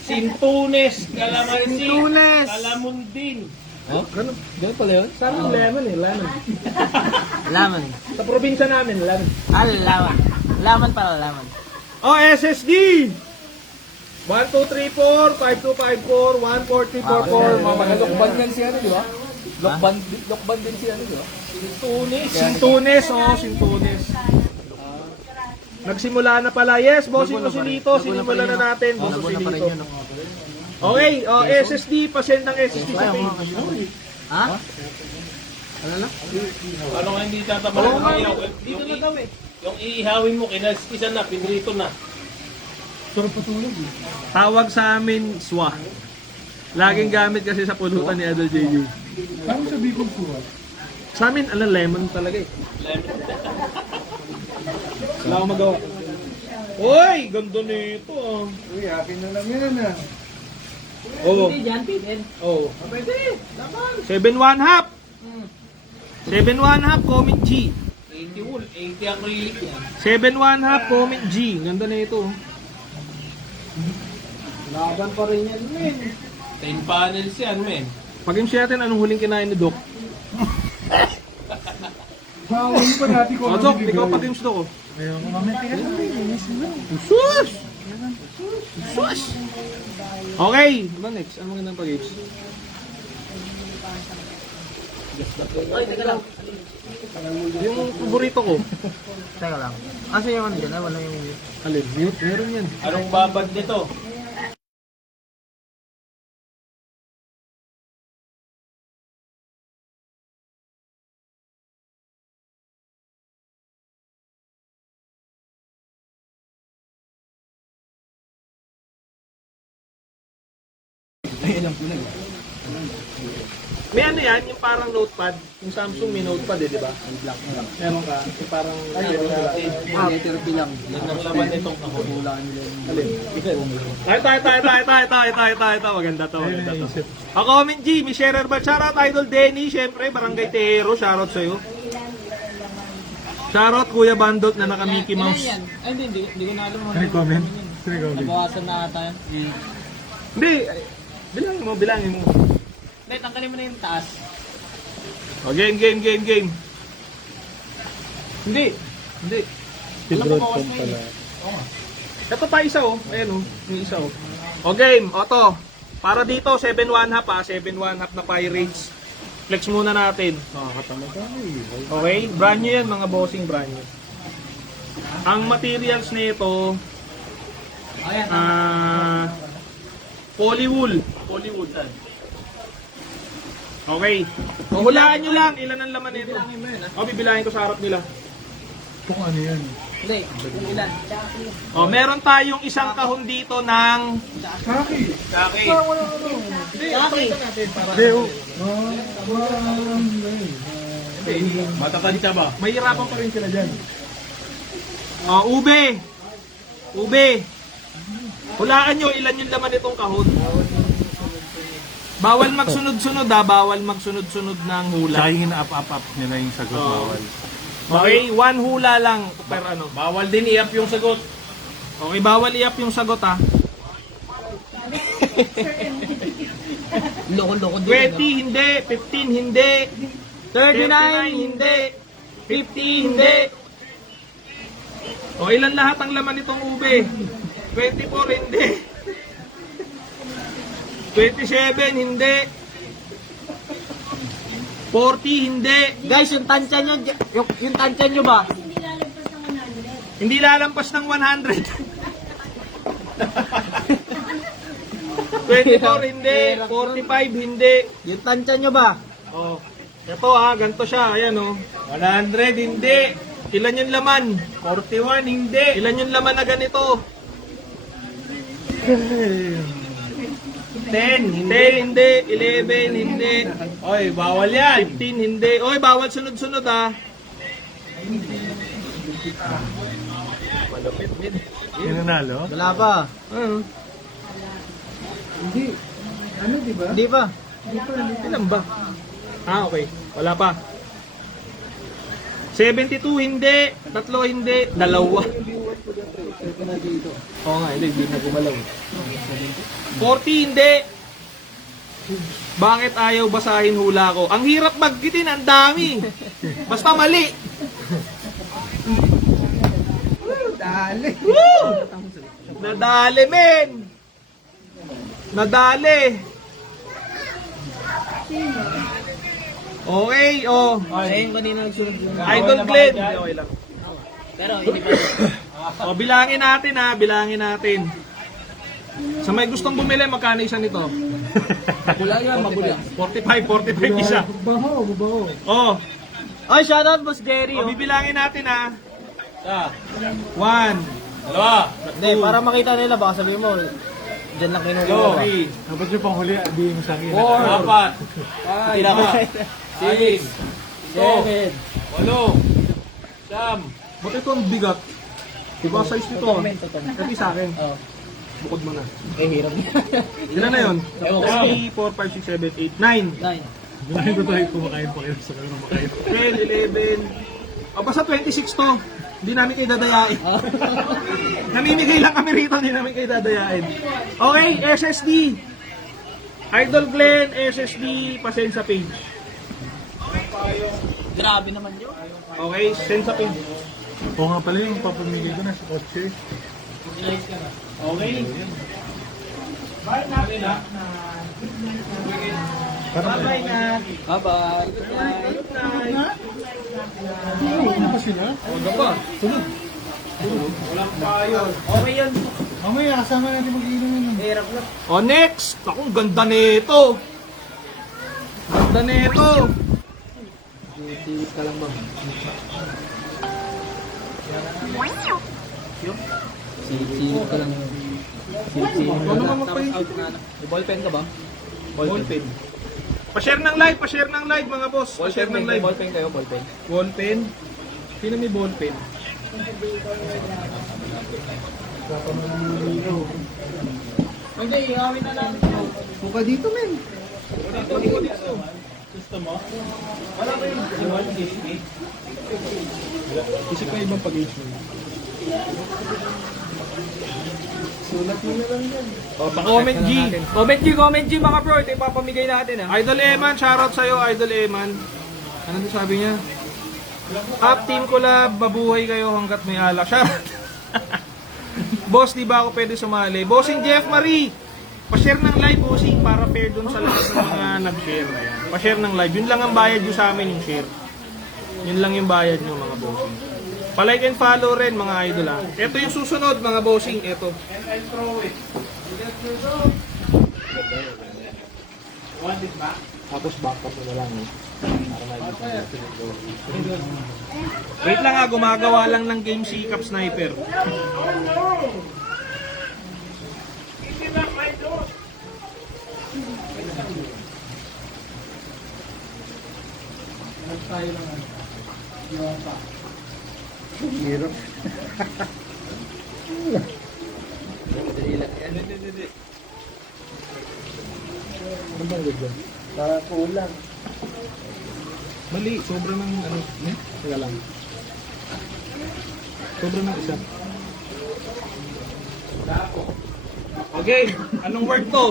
Sintunes, Calamansi, Sintunes. Calamundin. Ganun pala yun? Sa amin, lemon eh, lemon. Laman. Sa probinsya namin, lemon. Laman. Laman pala, laman. Oh, SSD! 1234, 5254, 14344. Lokban yan si ano, di ba? Lokban din si ano, di ba? Sintunes, oh, Sintunes. Nagsimula na pala. Yes, Bossing Lusilito. Sinimulan na natin, Boss Lusilito. Okay, SSD, pasend ng SSD sa page. Ha? Ano na? Ano nga hindi tatamaan ng ihaw? Dito na daw eh. Yung iihawin mo, kinaskisan na, pinrito na. Tawag sa amin, SWA. Laging gamit kasi sa pulutan ni Idol JJ. Parang sa Bicol Suwa. Sa amin, lemon talaga eh. Wala akong magawa. Uy, ganda nito ah. Uy, akin na lang yan ah. Oo. Hindi dyan, Piden. Oo. 7-1 half. 7-1 half, comment G. 80 wool, 80 acrylic yan. 7-1 half, comment G. Ganda na ito. Laban pa rin yan, men. 10 panels yan, men. Pag-imsi natin, anong huling kinain ni Doc? Bawal pa natin kung O, ano Doc, bigay. ikaw pag-imsi Doc. Ayun, mamaya tingnan mo. Sus! Sus! Okay, diba next? Ano magandang pag-imsi? Ay, teka lang. Yung paborito ko. Teka lang. Asa yung ano dyan? Wala yung... Alin? Meron yan. Anong babad nito? May ano yan, yung parang notepad. Yung Samsung may notepad eh, di ba? Meron ka. Yung parang... letter B lang. Yan ang laman nitong kahon. Alin? Ito. Maganda to. Ako, comment G, may sharer ba? Shoutout Idol Denny, syempre, Barangay Tehero, shoutout sa'yo. Shoutout Kuya Bandot na naka Mickey Mouse. Ay, hindi ko na alam. Comment. Comment. Nabawasan na ata yan. Hindi, bilangin mo. Hindi, tanggalin mo na yung taas. O, game. Hindi. Alam mo, bawas mo yun. Ito pa isa oh. Ayan oh. Yung isa oh. O game. O to. Para dito, 7-1 half ha. 7-1 half na Pirates. Flex muna natin. Okay? Brand new yan mga bossing, brand new. Ang materials nito, polywool. Okay. O, hulaan nyo lang. Ilan ang laman nito? O, bibilangin ko sa harap nila. Kung ano yan. Hindi, kung ilan. O, meron tayong isang kahon dito ng... Kaki. Kaki. Kaki. Hindi, oh. Matatansya ba? Mahirapan pa rin sila dyan. O, ube. Hulaan nyo ilan yung laman nitong kahon. Bawal magsunod-sunod bawal magsunod-sunod ng hula. Sayangin na up nila yung sagot. Bawal. Okay, one hula lang per ano. Bawal din i-up yung sagot. Okay, bawal i-up yung sagot ha. Loko-loko 20 hindi, 15 hindi, 39 hindi, 50 hindi. O ilan lahat ang laman nitong ube? 24 hindi. 27 hindi. 40 hindi. Guys, yung tansya nyo, yung tansya nyo ba? Hindi lalagpas ng 100. Hindi lalagpas ng 100. 24 hindi, 45 hindi. Yung tansya nyo ba? Oh. Ito ganito siya, ayan oh. 100 hindi. Ilan yung laman? 41 hindi. Ilan yung laman na ganito? 10 hindi, 11 hindi. Oy, bawal yan. 15 hindi. Oy, bawal sunod-sunod ah. Yung nanalo? Wala pa. Hindi. Ano, di ba? Hindi pa. Ilan ba? Okay. Wala pa. 72 hindi, 3 hindi, 2. Oo nga, hindi na gumalaw. 40 hindi. Bakit ayaw basahin hula ko? Ang hirap maggitin, ang dami. Basta mali. Dali. Woo! Nadali, men. Nadali. Okay, oh. Ayun, kanina nagsunod yung... Idol Glenn. Okay lang. Pero hindi pa. O, bilangin natin ha, bilangin natin. Sa may gustong bumili, magkano isa nito? Mabula yan, mabula. 45 isa. Baho, baho. Oh, Ay, shoutout Boss Jerry. o bibilangin natin ha. 1, 2, Hindi, para makita nila, baka sabihin mo, dyan lang kinukuha. 3, Dapat yung panghuli, di mo sa akin. 4, 5, 6, 7, 8, 9, Ba't ito ang bigat? Diba size nito? Kasi sa akin. Bukod mo na. Hirap niya. Ilan na yun? 3, 4, 5, 6, 7, 8, 9. 9. Kumain ko tayo, kumakain pa kayo sa kanila makain. 12, 11. O basta 26 to. Hindi namin kayo dadayain. Namimigay lang kami rito, hindi namin kayo dadayain. Okay, SSD. Idol Glenn, SSD, pasend sa page. Grabe naman yun. Okay, send sa page. Oo nga pala yung papamigay ko na sa kotse. Okay. Bye-bye na. Bye-bye. Good night. Ano pa sila? Huwag pa. Walang payo. Okay yun. Mamaya, kasama natin mag-inom yun. Hirap na. O next! Akong ganda nito! Ganda nito! Silip ka lang, ma'am. Silip ka lang. Silip Ano ka magpahingi? May ballpen ka ba? Ballpen. Pa-share ng live mga boss. Pa-share ng live. Ballpen kayo, ballpen. Ballpen? Sino may ballpen? Hindi, ihawin na lang. Buka dito, men. Isip ka ibang pag-age mo. Comment G mga bro. Ito yung papamigay natin ha. Idol Eman, shoutout sa'yo, Idol Eman. Ano din sabi niya? Up Team Collab, mabuhay kayo hanggat may alak. Shoutout. Boss, di ba ako pwede sumali? Bossing Jeff Marie, pa-share ng live, bossing, para fair dun sa lahat ng mga nag-share. Ayan. Pa-share ng live. Yun lang ang bayad nyo sa amin, yung share. Yun lang yung bayad nyo, mga bossing. Pa-like and follow rin, mga idol ha. Ito yung susunod, mga bossing. Ito. Tapos backup mo na lang. Wait lang ha, gumagawa lang ng game si Cap Sniper. Hirap. Ano bang gagawin? Kulang. Mali, sobra ng ano, teka lang. Sobra ng isa. Okay, anong word to?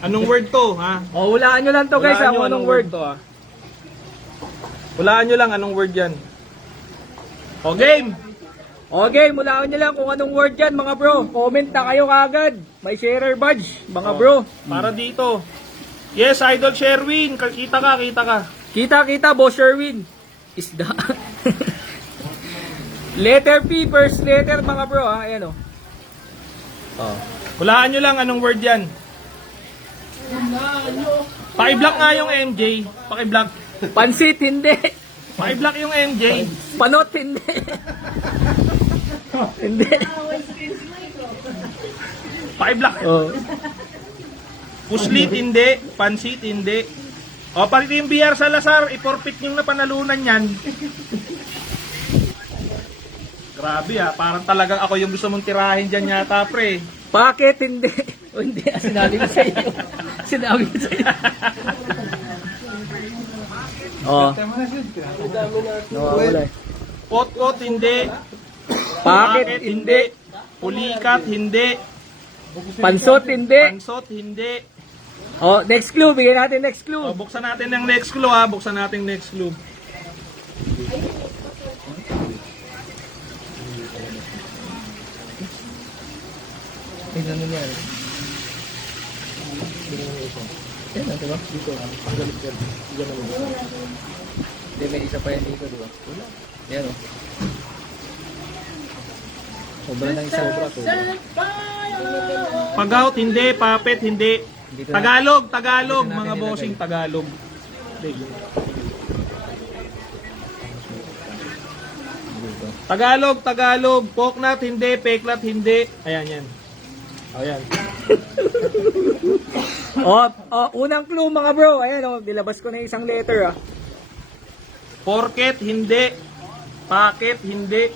Anong word to, ha? O, hulaan nyo lang to guys ha, Hulaan nyo kung anong word. to, ha? Hulaan nyo lang anong word yan. O, game! Okay, hulaan nyo lang kung anong word yan mga bro. Comment na kayo kagad. May sharer badge mga bro. Para dito. Yes, Idol Sherwin. Kita ka. Kita, Boss Sherwin. Isda. Letter P, first letter mga bro ha. Ayan o. Hulaan nyo lang anong word yan. Paki-block nga yung MJ. Paki-block. Pansit, hindi. Paki-block yung MJ. Panot, hindi. Hindi. Paki-block. Oh. Puslit, hindi. Pansit, hindi. O, pati yung BR Salazar, i-forfeit yung napanalunan yan. Grabe parang talagang ako yung gusto mong tirahin dyan yata, pre. Bakit hindi? O hindi, sinabi ko sa iyo. Sinabi ko sa iyo. Oh. Nawawala. Pot-pot, hindi. Bakit hindi? Pulikat, hindi. Pansot, hindi. Pansot, hindi. Oh, next clue. Bigyan natin next clue. O, buksan natin ng next clue ha. Buksan natin next clue. Tingnan mo yan. Yan, di ba? Dito. Hindi, may isa pa yan dito, di ba? Yan, oh. Sobra ng isang Pag-out, hindi. Puppet, hindi. Tagalog, mga bossing, Tagalog. Tagalog. Poknat, hindi. Peklat, hindi. Ayan, yan. Ayan. Unang clue mga bro. Ayan nilabas ko na yung isang letter Porket, hindi. Paket, hindi.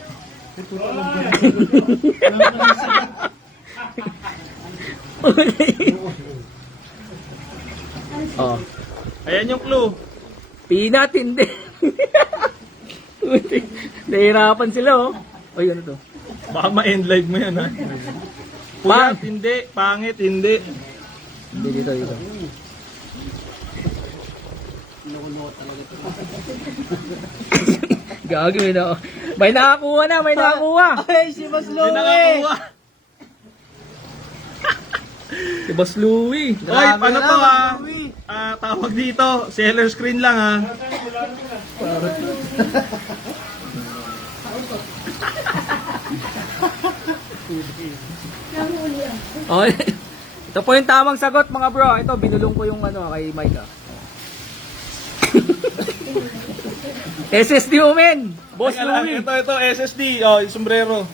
Ayan yung clue. Peanut, hindi. Nahirapan sila Ay, ano to? Baka ma-end live mo yan, ha? Puyat, hindi. Pangit, hindi. Hindi, dito. Gagawin ako. May nakakuha na. Ay, si Mas Hindi Louie. nakakuha. Si Boss Louie. Oy, ano to tawag dito. Seller screen lang ha. Okay. Ito po yung tamang sagot mga bro. Ito, binulong ko yung kay Mike SSD men. Boss Teka lang, Louie. ito, SSD. Oh, yung sombrero.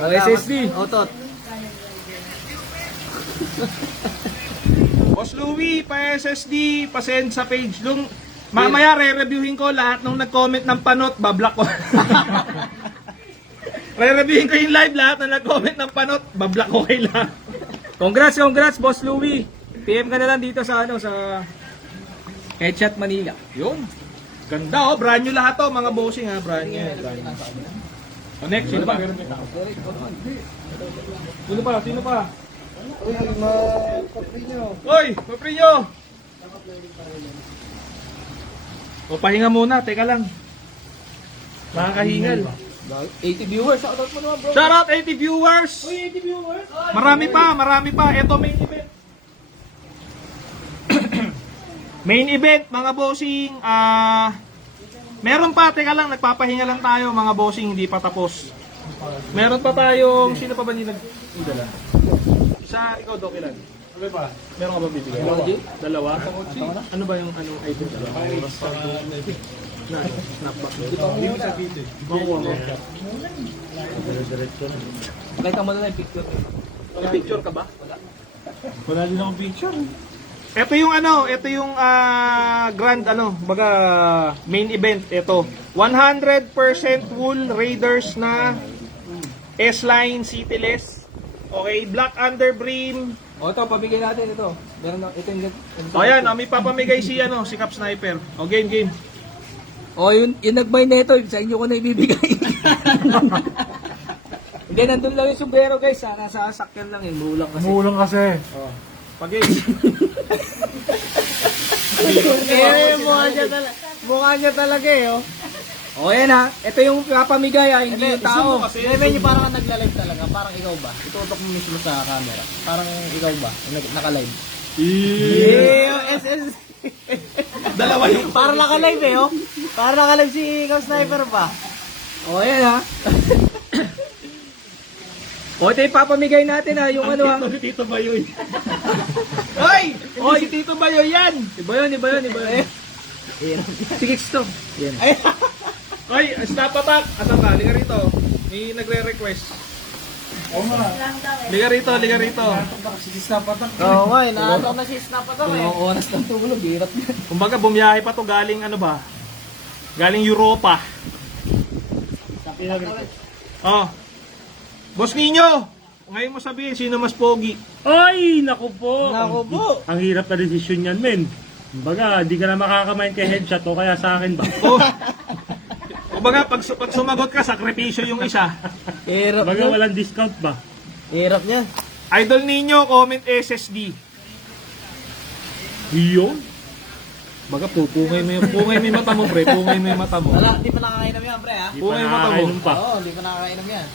SSD. Otot. Boss Louie, pa SSD, pa-send sa page. Mamaya re-reviewin ko lahat nung nag-comment ng panot, bablock ko. Re-reviewin ko yung live lahat na nag-comment ng panot, bablock ko kayo lahat. Congrats Boss Louie. PM ka na lang dito sa sa Headshot Manila. Yun. Ganda brand new lahat to, mga bossing ha, brand new. Oh, next, sino pa? Sino pa? Hoy, Paprinyo! O, pahinga muna, teka lang. Nakakahingal. 80 viewers. Shoutout mo naman bro. Shoutout 80 viewers! Marami pa. Ito main event. Main event, mga bossing. Meron pa, teka lang, nagpapahinga lang tayo, mga bossing, hindi pa tapos. Meron pa tayong, sino pa ba nila? Isa, ikaw, Doc, ilan? Ano ba? Meron ka ba bibigay? Dalawa? Ano ba yung anong item? Snapback. Like mo na yung picture. May picture ka ba? Wala din akong picture. Ito yung grand baga main event ito. 100% wool Raiders na S-line Cityless. Okay, black underbrim. Ito, pabigay natin ito. Meron ito yung Ayan, may papamigay si si Cap Sniper. O game. yung nag-buy nito, sa inyo ko na ibibigay. Hindi, nandun lang yung sombrero guys. Nasa sakyan lang Mulang kasi. Umuulang kasi. Pag-game. Mukha niya talaga O yan ito yung papamigay hindi yung tao. Medyo parang nagla-live talaga. Parang ikaw ba? Itutok mo mismo sa camera. Parang ikaw ba? Naka-live. SS. Dalawa yung Parang naka-live Parang naka-live si ikaw sniper ba? O yan O ito yung papamigay natin yung si Tito Bayoy. Hoy! Si Tito Bayoy yan! Iba yun. Si Kicks to. Yan. Hoy, stop attack! Asan ka? Liga rito. May nagre-request. Liga rito. Oo nga, naatok na si Snap attack Oras ng tulog, hirap yan. Kumbaga bumiyahe pa to galing Galing Europa. Oh. Boss Nino, ngayon mo sabihin sino mas pogi. Ay, naku po. Naku po. Ang hirap na desisyon yan, men. Kumbaga, di ka na makakamain kay headshot o kaya sa akin ba? Oh. Kumbaga pag sumagot ka, sakripisyo yung isa. Hirap Kumbaga, niya. walang discount ba? Hirap niya. Idol Nino, comment SSD. Yun. Baga pungay mo yung mata mo, pre. Pungay mo yung mata mo. Wala, di pa nakakainom yan, pre ha? Di Pungay pa yung mata mo. nakakainom pa. Oo, di pa nakakainom yan.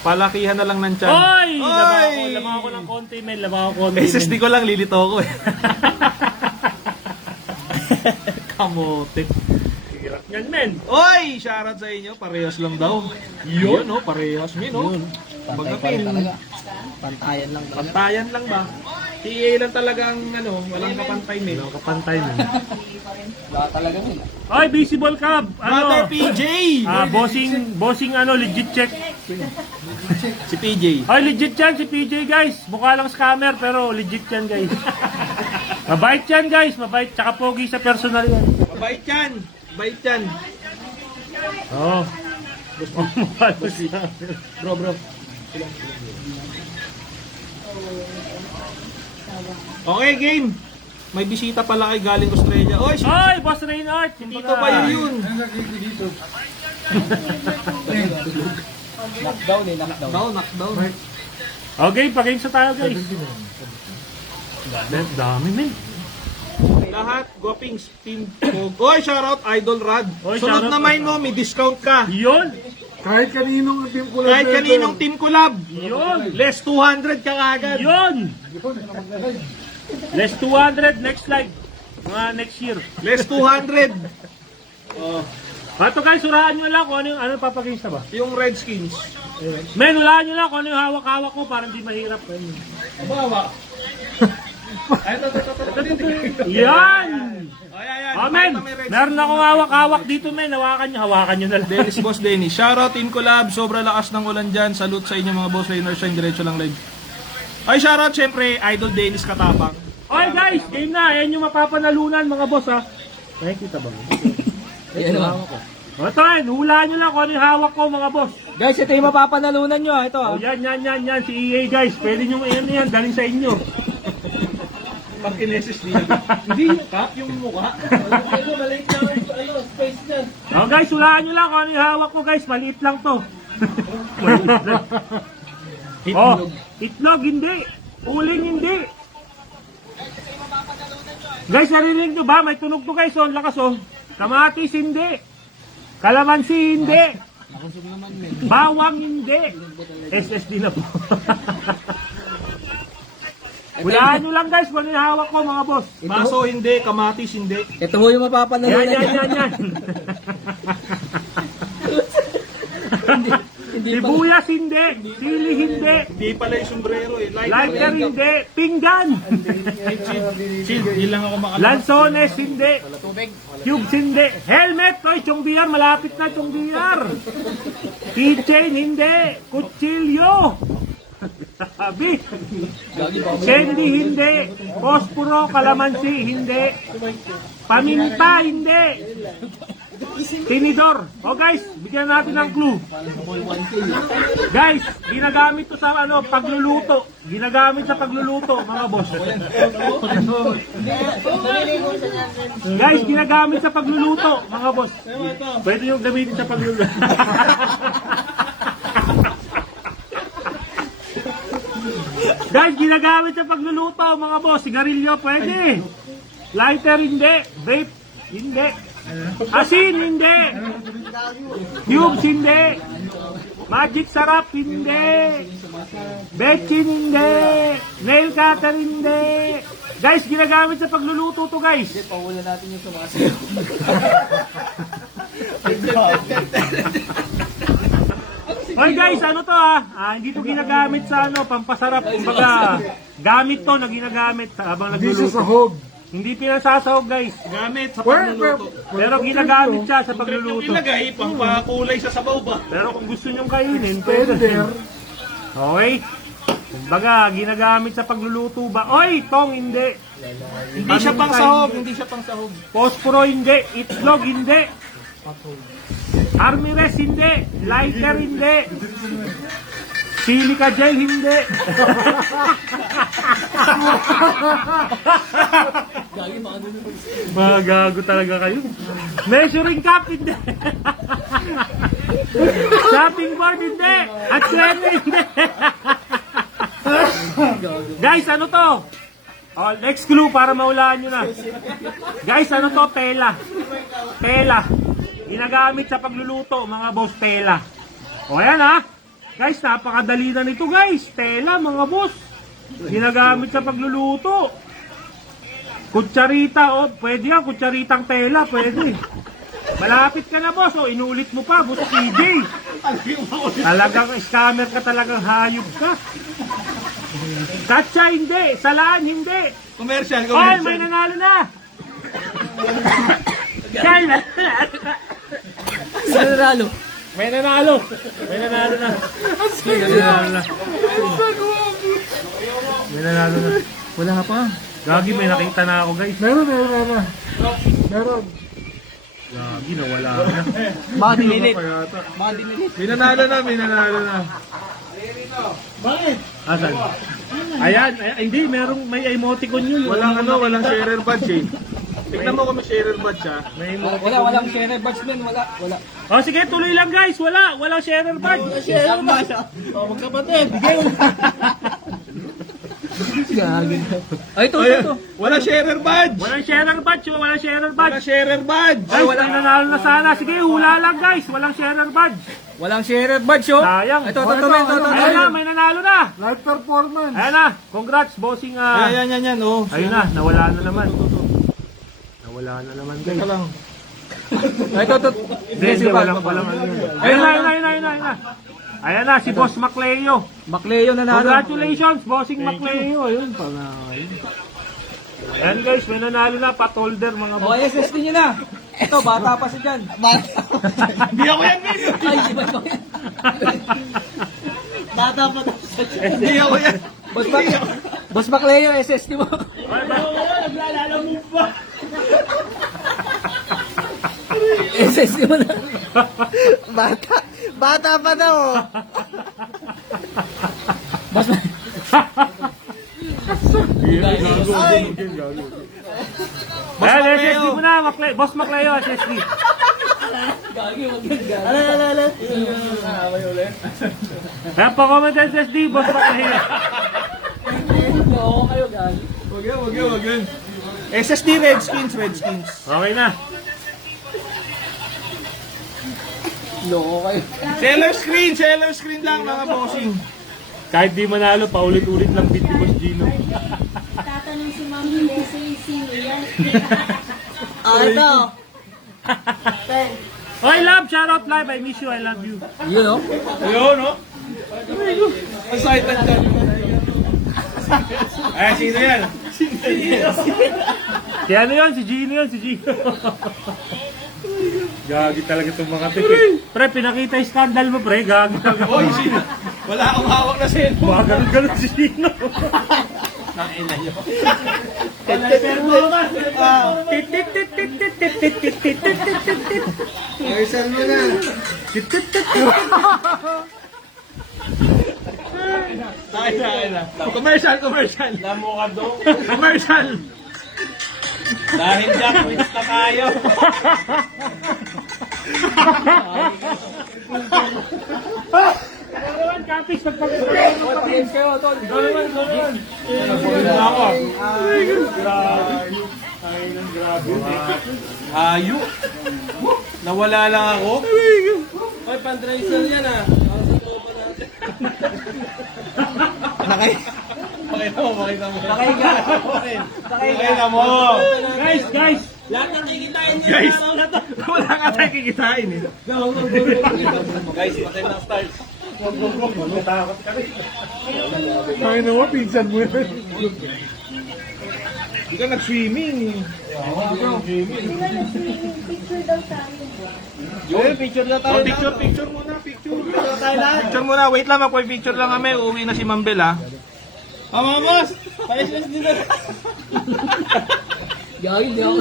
Palakihan na lang ng tiyan. Oy! Oy! Lamang ako ng konti, men. Lamang ako konti. SSD ko lang, lilito ko eh. Kamote. Hirap yan, men. Oy! Shoutout sa inyo. Parehas lang daw. Yun, no? Parehas. Min, no? Bagapin. Pantayan lang talaga. Pantayan lang ba? PA lang talagang ano, walang kapantay men. Walang kapantay mo. Wala talaga nila. Oy, Visible Cab! Brother Ano? PJ! Bossing ano, legit check. Si PJ. Oy, legit yan si PJ guys. Mukha lang scammer pero legit yan guys. Mabait yan guys, mabait. Tsaka pogi sa personal yan. Mabait yan. Mabait yan. Oo. Mukha lang scammer. Bro. Okay, game. May bisita pala kay galing Australia. Oy, si Oy, Boss Reynard! Tito ba yun? Knockdown eh, knockdown. Knockdown. Okay, pag-game sa tayo guys. Dami men. Lahat, Gopings, Team Pog. Oy, shoutout, Idol Rad. Oy, Sunod shoutout, na may no, may discount ka. Yun! Kahit kaninong team ko lang. Kahit kaninong team collab. Yun! Less 200 ka agad. Yun! Less 200 next live. Mga next year. Less 200. Pato guys, surahan nyo lang kung ano papag-game ba? Yung Redskins. Men, hulaan nyo lang kung ano yung hawak-hawak ko para hindi mahirap. Yan! Ayan. Oh, men! Meron akong hawak-hawak dito, men. Hawakan nyo na lang. Dennis, Boss Dennis. Shoutout Team Collab. Sobra lakas ng ulan dyan. Salute sa inyo mga boss laner sa diretso lang live. Ay, shoutout syempre, Idol Dennis Katapang. Okay guys, game na. Yan yung mapapanalunan mga boss ha. Nakikita ba? Yan o. O ito yan, hulaan nyo lang kung ano yung hawak ko mga boss. Guys, ito yung mapapanalunan nyo ha. Ito ha. O yan. Si EA guys. Pwede nyo yan. Galing sa inyo. Pag in-SS niya. Hindi yung cap, yung mukha. Maliit lang yung space niya. O guys, hulaan nyo lang kung ano yung hawak ko guys. Maliit lang to. Maliit lang. Itlog hindi. Uling hindi. Guys, narinig nyo ba? May tunog to guys. Ang lakas oh. Kamatis hindi. Kalamansi hindi. Bawang hindi. SSD na po. Hulaan nyo lang guys kung ano yung hawak ko mga boss. Baso hindi, kamatis hindi. Ito ho yung mapapanalunan nyo. Yan. Hindi pa. Sibuyas hindi. Sili hindi. Hindi pala yung sombrero eh. Lighter hindi. Pinggan. Chill, hindi lang ako makalaman. Lanzones hindi. Cubes hindi. Helmet. Oy, Chong VR. Malapit na Chong VR. Keychain hindi. Kutsilyo. Sabi. Candy hindi. Posporo. Kalamansi hindi. Paminta hindi. Tinidor. O guys, bigyan natin ng clue. Guys, ginagamit to sa pagluluto. Ginagamit sa pagluluto, mga boss. Guys, ginagamit sa pagluluto, mga boss. Pwede yung gamitin sa pagluluto. Guys, ginagamit sa pagluluto, mga boss. Sigarilyo, pwede. Lighter, hindi. Vape, hindi. Asin, hindi. Cubes, hindi. Magic sarap, hindi. Betchin, hindi. Nail cutter, hindi. Guys, ginagamit sa pagluluto to guys. Pahulan natin yung sumasayaw. Hoy guys, ano to hindi to ginagamit sa pampasarap. Kumbaga, gamit to na ginagamit habang Hindi siya nagluluto. sahog. Hindi pinasasahog guys. Gamit sa pagluluto. Pero ginagamit siya sa Yung pagluluto. ilagay, pampakulay sa sabaw ba? Pero kung gusto nyong kainin, pwede. Tender. Okay? Kumbaga, ginagamit sa pagluluto ba? Oy, tong hindi. Hindi siya pang sahog, hindi siya pang sahog. Posporo hindi. Itlog hindi. Armires hindi. Lighter hindi. Silica gel hindi. Magago talaga kayo. Measuring cup hindi. Shopping board hindi. At siyempre hindi. Guys, ano to? Oh, next clue para maulaan nyo na. Guys, ano to? Tela. Tela. Ginagamit sa pagluluto, mga boss, tela. O, ayan ha. Guys, napakadali na nito guys. Tela, mga boss. Ginagamit sa pagluluto. Kutsarita, pwede yan. Kutsaritang tela, pwede. Malapit ka na, boss. O, inulit mo pa, boss TJ. Talagang scammer ka, talagang hayop ka. Katsa, hindi. Salaan, hindi. Commercial, Ay, may nanalo na. May Sanaralo. May nanalo. May nanalo na. May nanalo na. May nanalo na. Wala pa. Gagi, may nakita na ako, guys. Meron. Gagi, nawala na. Mga dinilit. May nanalo na. Asan? Ayan, hindi, may emoticon yun. Walang sharer badge eh. Tignan mo kung may sharer badge ha. Walang share badge din. Wala. O, sige, tuloy lang, guys. Walang sharer badge. O, magkapatid. Bigay mo. Ay, ito. Wala sharer badge. Walang sharer badge. Walang sharer badge. Wala sharer badge. Guys, may nanalo na sana. Sige, hula lang, guys. Walang sharer badge. Walang share badge, oh. Sayang. Ito. Ayan na, may nanalo na. Live performance. Ayan na. Congrats, bossing. Yan. Oh. Ayun na, nawala na naman. Nawala na naman, guys. Teka lang. Ito. Hindi, walang ano yun. Ayun na. Ayan na, si Boss Macleo. Macleo na nanalo. Congratulations, bossing Macleo. Ayun, pangalan. Ayan guys, may nanalo na, patholder mga O, SSD nyo na. Ito, bata pa si Jan. Hindi ako yan, Mino. Ay, iba ito. Bata pa daw. Hindi ako yan. Boss Macleo, SSD mo. Naglalala mo ba? SSD mo na. Bata pa daw. Boss Ayan, SSD mo na, Boss Macleo, SSD. Ala. Ayan, pa-comment SSD, Boss Macleo. Oo kayo, galing. Wag yun. SSD Redskins. Okay na. Loko kayo. Seller screen lang mga bossing. Kahit di manalo, paulit-ulit lang beat ni Boss Gino. Tatanong si Mami Leslie, sino yan? Ito. Hoy, love, shoutout live. I miss you, I love you. Yun, oh. Ayun, no? Excited ka. Ay, sino yan? Si ano yun? Si Gino yun, si Gino. Gagi talaga itong mga tip. Pre, pinakita yung scandal mo, pre. Gagi talaga. Oy, sino? Wala akong hawak na cellphone. Magaling si Gino. Ayusan mo na. Tayo. Commercial. Commercial. Dahil dyan, wins na tayo. Naman, Kapis, magpapagpapagpapag. Games kayo, tol. Ayo. Nawala lang ako. Hoy, fundraiser yan ah. Pakita mo. Guys. Lahat ng kikitain niya. Guys, wala nga tayo kikitain eh. Guys, patay ng stars. Ay naman, pinsan mo yan. Hindi ka nag-swimming. Picture daw tayo. Picture na tayo. Picture muna. Picture muna. Wait lang, magpa-picture lang kami. Uuwi na si Mambel ha. Mga boss, pa-SMS din na. Gagi, di ako.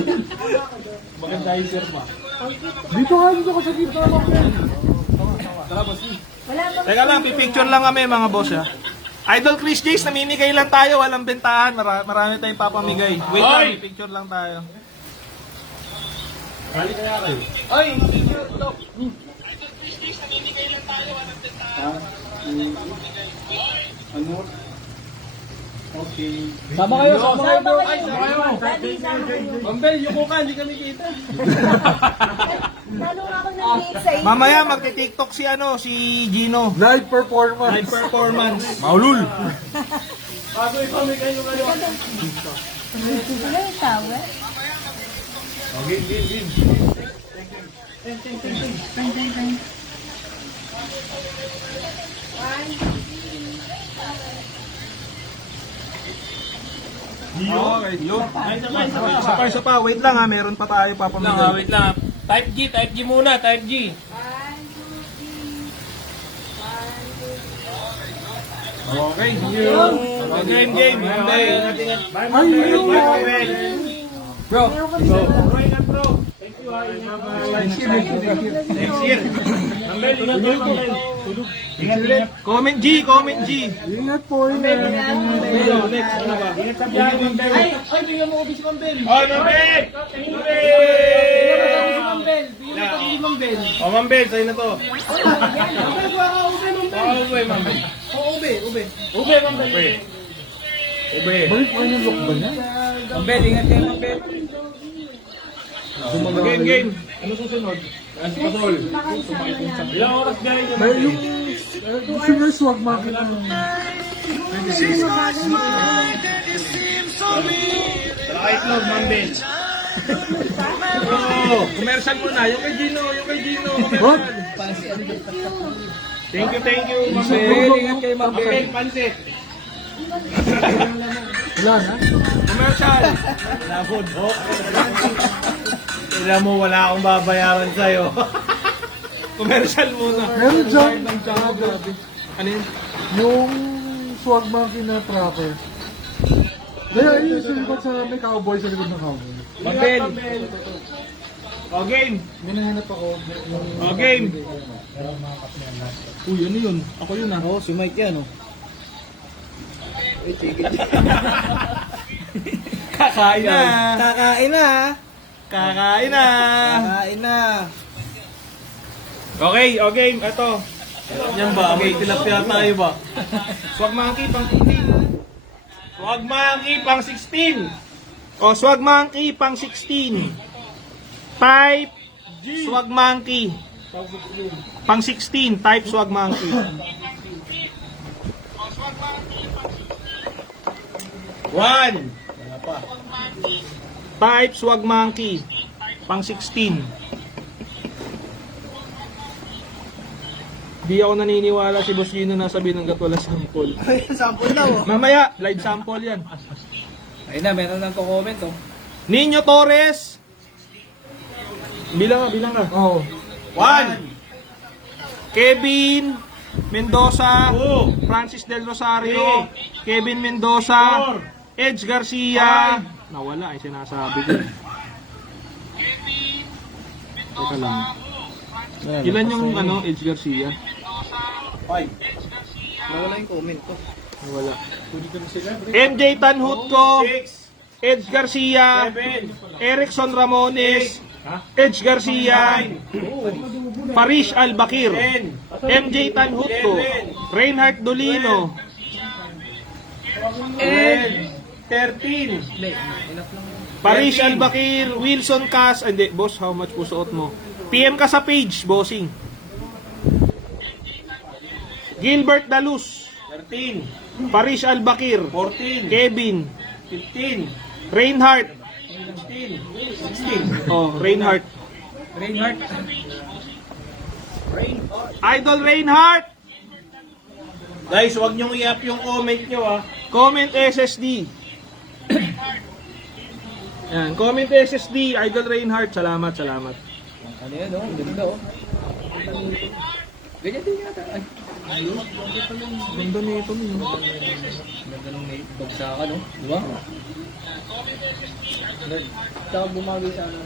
Dito ka sa gitna mo. Wala bang Teka lang, pipicture lang kami mga boss ha. Idol Chris Jace, namimigay lang tayo, walang bentahan. Marami tayong papamigay. Wait lang, pipicture lang tayo. Oy, picture to. Sama kayo, bro. Daddy, sama kayo. Mambel, yuko ka, hindi kami kita. Lalo nga ako nag-hate sa iyo. Mamaya magti-tiktok si si Gino. Live performance. Live performance. Maulul. Ano yung towel? Okay, yun. Isa pa, wait lang ha, meron pa tayo papamigay. Wait lang. Type G muna, Type G. Okay, Game. Bro, Comment G. Ingat po yun eh. Bigyan mo ubi si Mambel. Oh, Mambel! Oh, Mambel, sa'yo na to. Ube, Mambel. Balik ko yung look ba niya? Mambel, ingat kayo, Mambel. Game. Ano susunod? Ilang oras guys? May yung gusto nyo swag market na Itlog, Mambel. Commercial muna, yung kay Gino. What? Thank you, Mambel, ingat kayo, Mambel. Pansit. Wala na? Commercial. Alam mo, wala akong babayaran sa'yo. Commercial muna. Meron dyan. Ano yun? Yung swag monkey na trapper. Kaya yun sa likod sa may cowboy sa likod ng cowboy. Mambel. O, game. May nahanap ako. O, game. Uy, ano yun? Ako yun ah. Oo, si Mike yan, oh. Kakain na. Kakain na. Kakain na. Kakain na. Okay, game. Ito. Yan ba? May tilapia tayo ba? Swag Monkey pang 15. Huwag Monkey pang 16. O, Swag Monkey pang 16. Type Swag Monkey. Pang 16. Type Swag Monkey. One. Type Swag Monkey. Pang 16. Di ako naniniwala si Boss Gino na sabihin ng gatwala sample. Sample daw, oh. Mamaya, live sample yan. Ayun na, meron nang comment, oh. Nino Torres. Bilang ka. Oo. One. Kevin Mendoza. Two. Francis Del Rosario. Kevin Mendoza. Four. Edge Garcia. Nawala ay sinasabi ko. Teka lang. Ilan yung Edge Garcia? Nawala yung comment ko. Nawala. MJ Tanhutco. Six. Edge Garcia. Seven. Erickson Ramones. Edge Garcia. Parish Albakir. Ten. MJ Tanhutco. Reinhardt Dolino. And 13. Parish Albakir. Wilson Cas. Hindi, boss, how much po suot mo? PM ka sa page, bossing. Gilbert Dalus. 13. Parish Albakir. 14. Kevin. 15. Reinhardt. 16. Oh, Reinhardt. Reinhardt. Idol Reinhardt. Guys, huwag niyong i-up yung comment niyo ah. Comment SSD. Yan, comment SSD. Idol Reinhardt. Salamat. Ano yan, oh? Ganda, oh. Ganyan din yata. Ay, Ganda nito niyo. ganda nung bagsakan, oh. Di ba? Tsaka bumagay sa ano.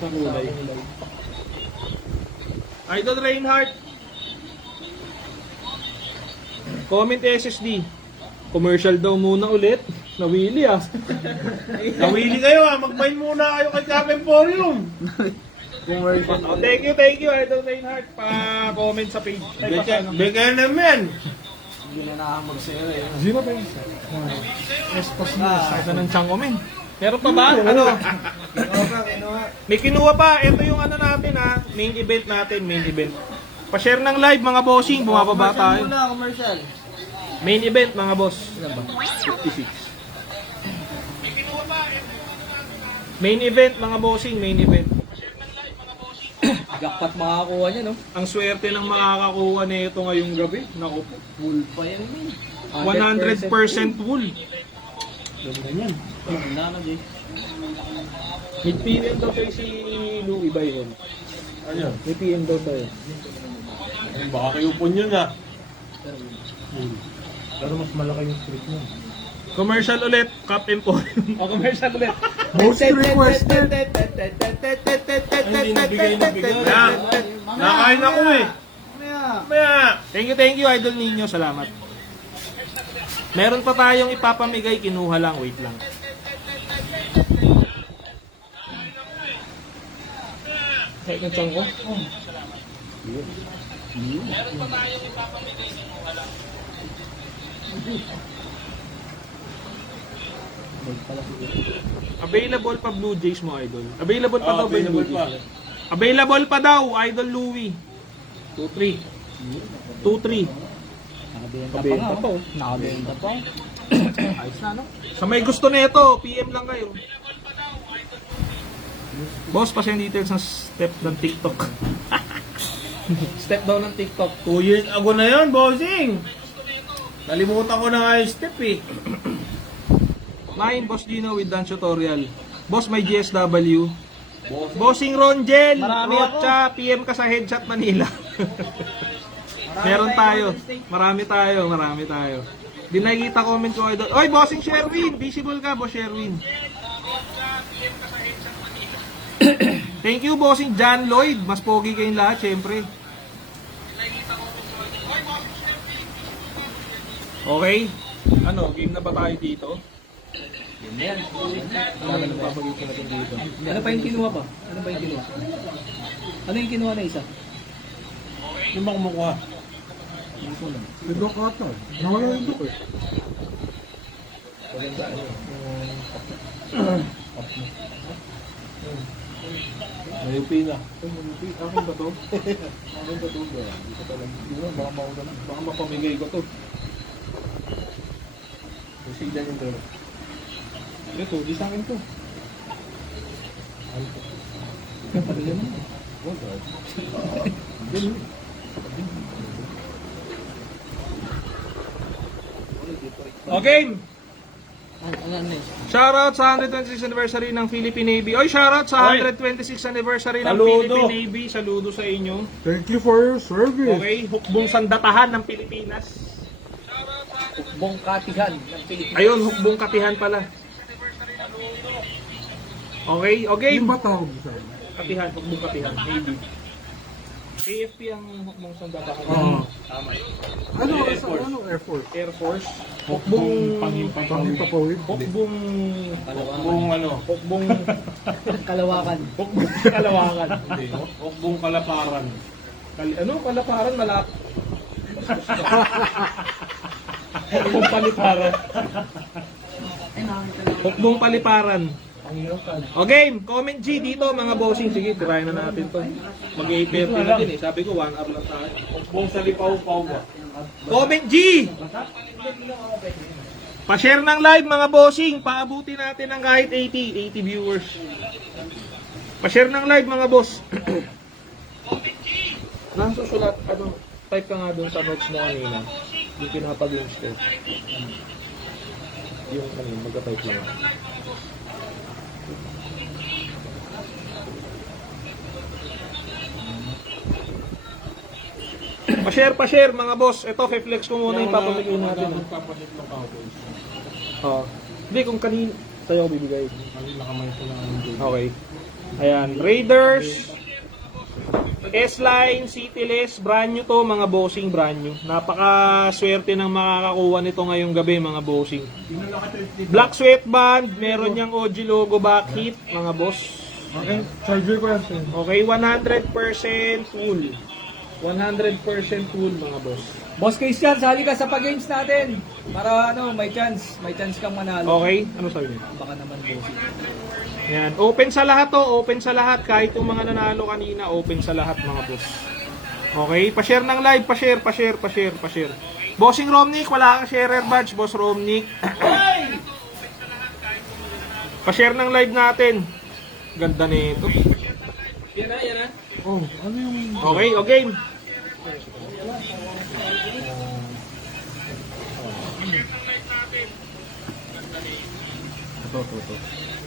Sa kulay. Idol Reinhardt. Comment SSD. Commercial daw muna ulit. Nawili ah. Nawili kayo ah. Mag-mine muna kayo kay Cap Emporium. Oh, thank you Idol Reinhardt. Pa-comment sa page. Ay, pa sa ano. Bigyan naman. Zero pa yun. Espas na. Ito ng Changomen. Meron pa ba? Ano? May kinuha pa. Ito yung ano natin ha. Main event natin. Pa-share ng live mga bossing. Bumababa tayo. Muna, commercial. Main event mga boss. 56. Main event mga bossing. Jackpot makakakuha niya, no? Ang swerte ng makakakuha nito ngayong gabi. Naku po. Full pa yan, man. 100% wool. Ganda yan. Ganda na, Jay. May PM daw kayo si Louie Byron. Ano? May PM daw tayo. Baka kayo po yun ah. Pero mas malaki yung streak niya. Commercial ulit, Cup Emporium. O, commercial ulit. Most requested. Hindi nabigay na bigay. Nakain ako eh. Maya. Thank you, Idol Ninyo. Salamat. Meron pa tayong ipapamigay, kinuha lang. Wait lang. Kahit ng tiyan ko? Meron pa tayong ipapamigay, kinuha lang. Available pa Blue Jays mo, Idol. Available pa daw ba yung Blue Jays? Available pa daw, Idol Louie. 2-3. 2-3. Nakabenta pa, oh. Nakabenta pa. Ayos na, no? Sa may gusto nito, PM lang kayo. Boss, pa send details ng step ng TikTok. Step daw ng TikTok. 2 years ago na yun, bossing. Nalimutan ko na nga yung step eh. Mine, Boss Gino with dance tutorial. Boss, may GSW. Bossing Ronjel, Marami Rocha, PM ka sa Headshot Manila. Meron tayo. Marami tayo. Di nakikita comment ko, Idol. Oy, Bossing Sherwin! Visible ka, Boss Sherwin. Thank you, Bossing John Lloyd. Mas pogi kayong lahat, syempre. Okay. Ano, game na ba tayo dito? Ano pa yung kinuha pa? Ano yung kinuha na isa? Yung bang mukha? Ito kata. Nawala yung duk eh. Mayupi na. Akin ba to? Baka mapamigay ko to. Sigdan yung dalawa. Ito, di sa akin to. Okay. Shoutout sa 126th anniversary ng Philippine Navy. Oy, shoutout sa 126th anniversary ng Saludo. Philippine Navy. Saludo sa inyo. Thank you for your service. Okay, hukbong sandatahan ng Pilipinas. Bong katihan ng Pilipinas. Ayun, hukbong katihan pala. Okay, okay. Yung ba tawag sa inyo? Katihan, hukbong katihan. Navy. AFP ang hukbong sandatahan. Oo. Tama yun. Ano Air Force? Air Force. Hukbong Pangipapawid? hukbong Kung ano? hukbong Kalawakan. hukbong kalawakan. Hindi. Okbong kalaparan. Ano? Kalaparan malap. Hukbong paliparan. Hukbong paliparan. Okay, comment G dito mga bossing. Sige, tirayan na natin to. Mag-8:30 na din eh. Sabi ko 1 hour lang tayo. Okbong sa lipaw-paw ba? Comment G! Pa-share ng live mga bossing. Paabuti natin ng kahit 80 viewers. Pa-share ng live mga boss. Nasusulat, ano, type ka nga doon sa notes mo kanina. Yung pinapag-games ko. Yung kanina, magka-type lang. Pa-share mga boss. Ito, flex ko muna yung papamigay natin. Magpapasit ng cowboys. Oo. Hindi, kung kanina, sa'yo ako bibigay. Kanina kamay ko na ang dito. Okay. Ayan, Raiders, S-Line, Cityless, brand new to mga bossing, brand new. Napaka-swerte ng makakakuha nito ngayong gabi mga bossing. Black sweatband, meron niyang OG logo back hit mga boss. Okay, charger ko yan. sir. Okay, 100% full. 100% full mga boss. Boss Christian, sali ka sa pag-games natin. Para ano, may chance kang manalo. Okay, ano sabi niyo? Baka naman bossing. Yan, open sa lahat to, open sa lahat. Kahit yung mga nanalo kanina, open sa lahat mga boss. Okay, pa-share ng live, pa-share. Bossing Romnick, wala kang sharer badge, Boss Romnick. Pa-share ng live natin. Ganda nito. Yan na. Oh, ano yung... Okay, o game.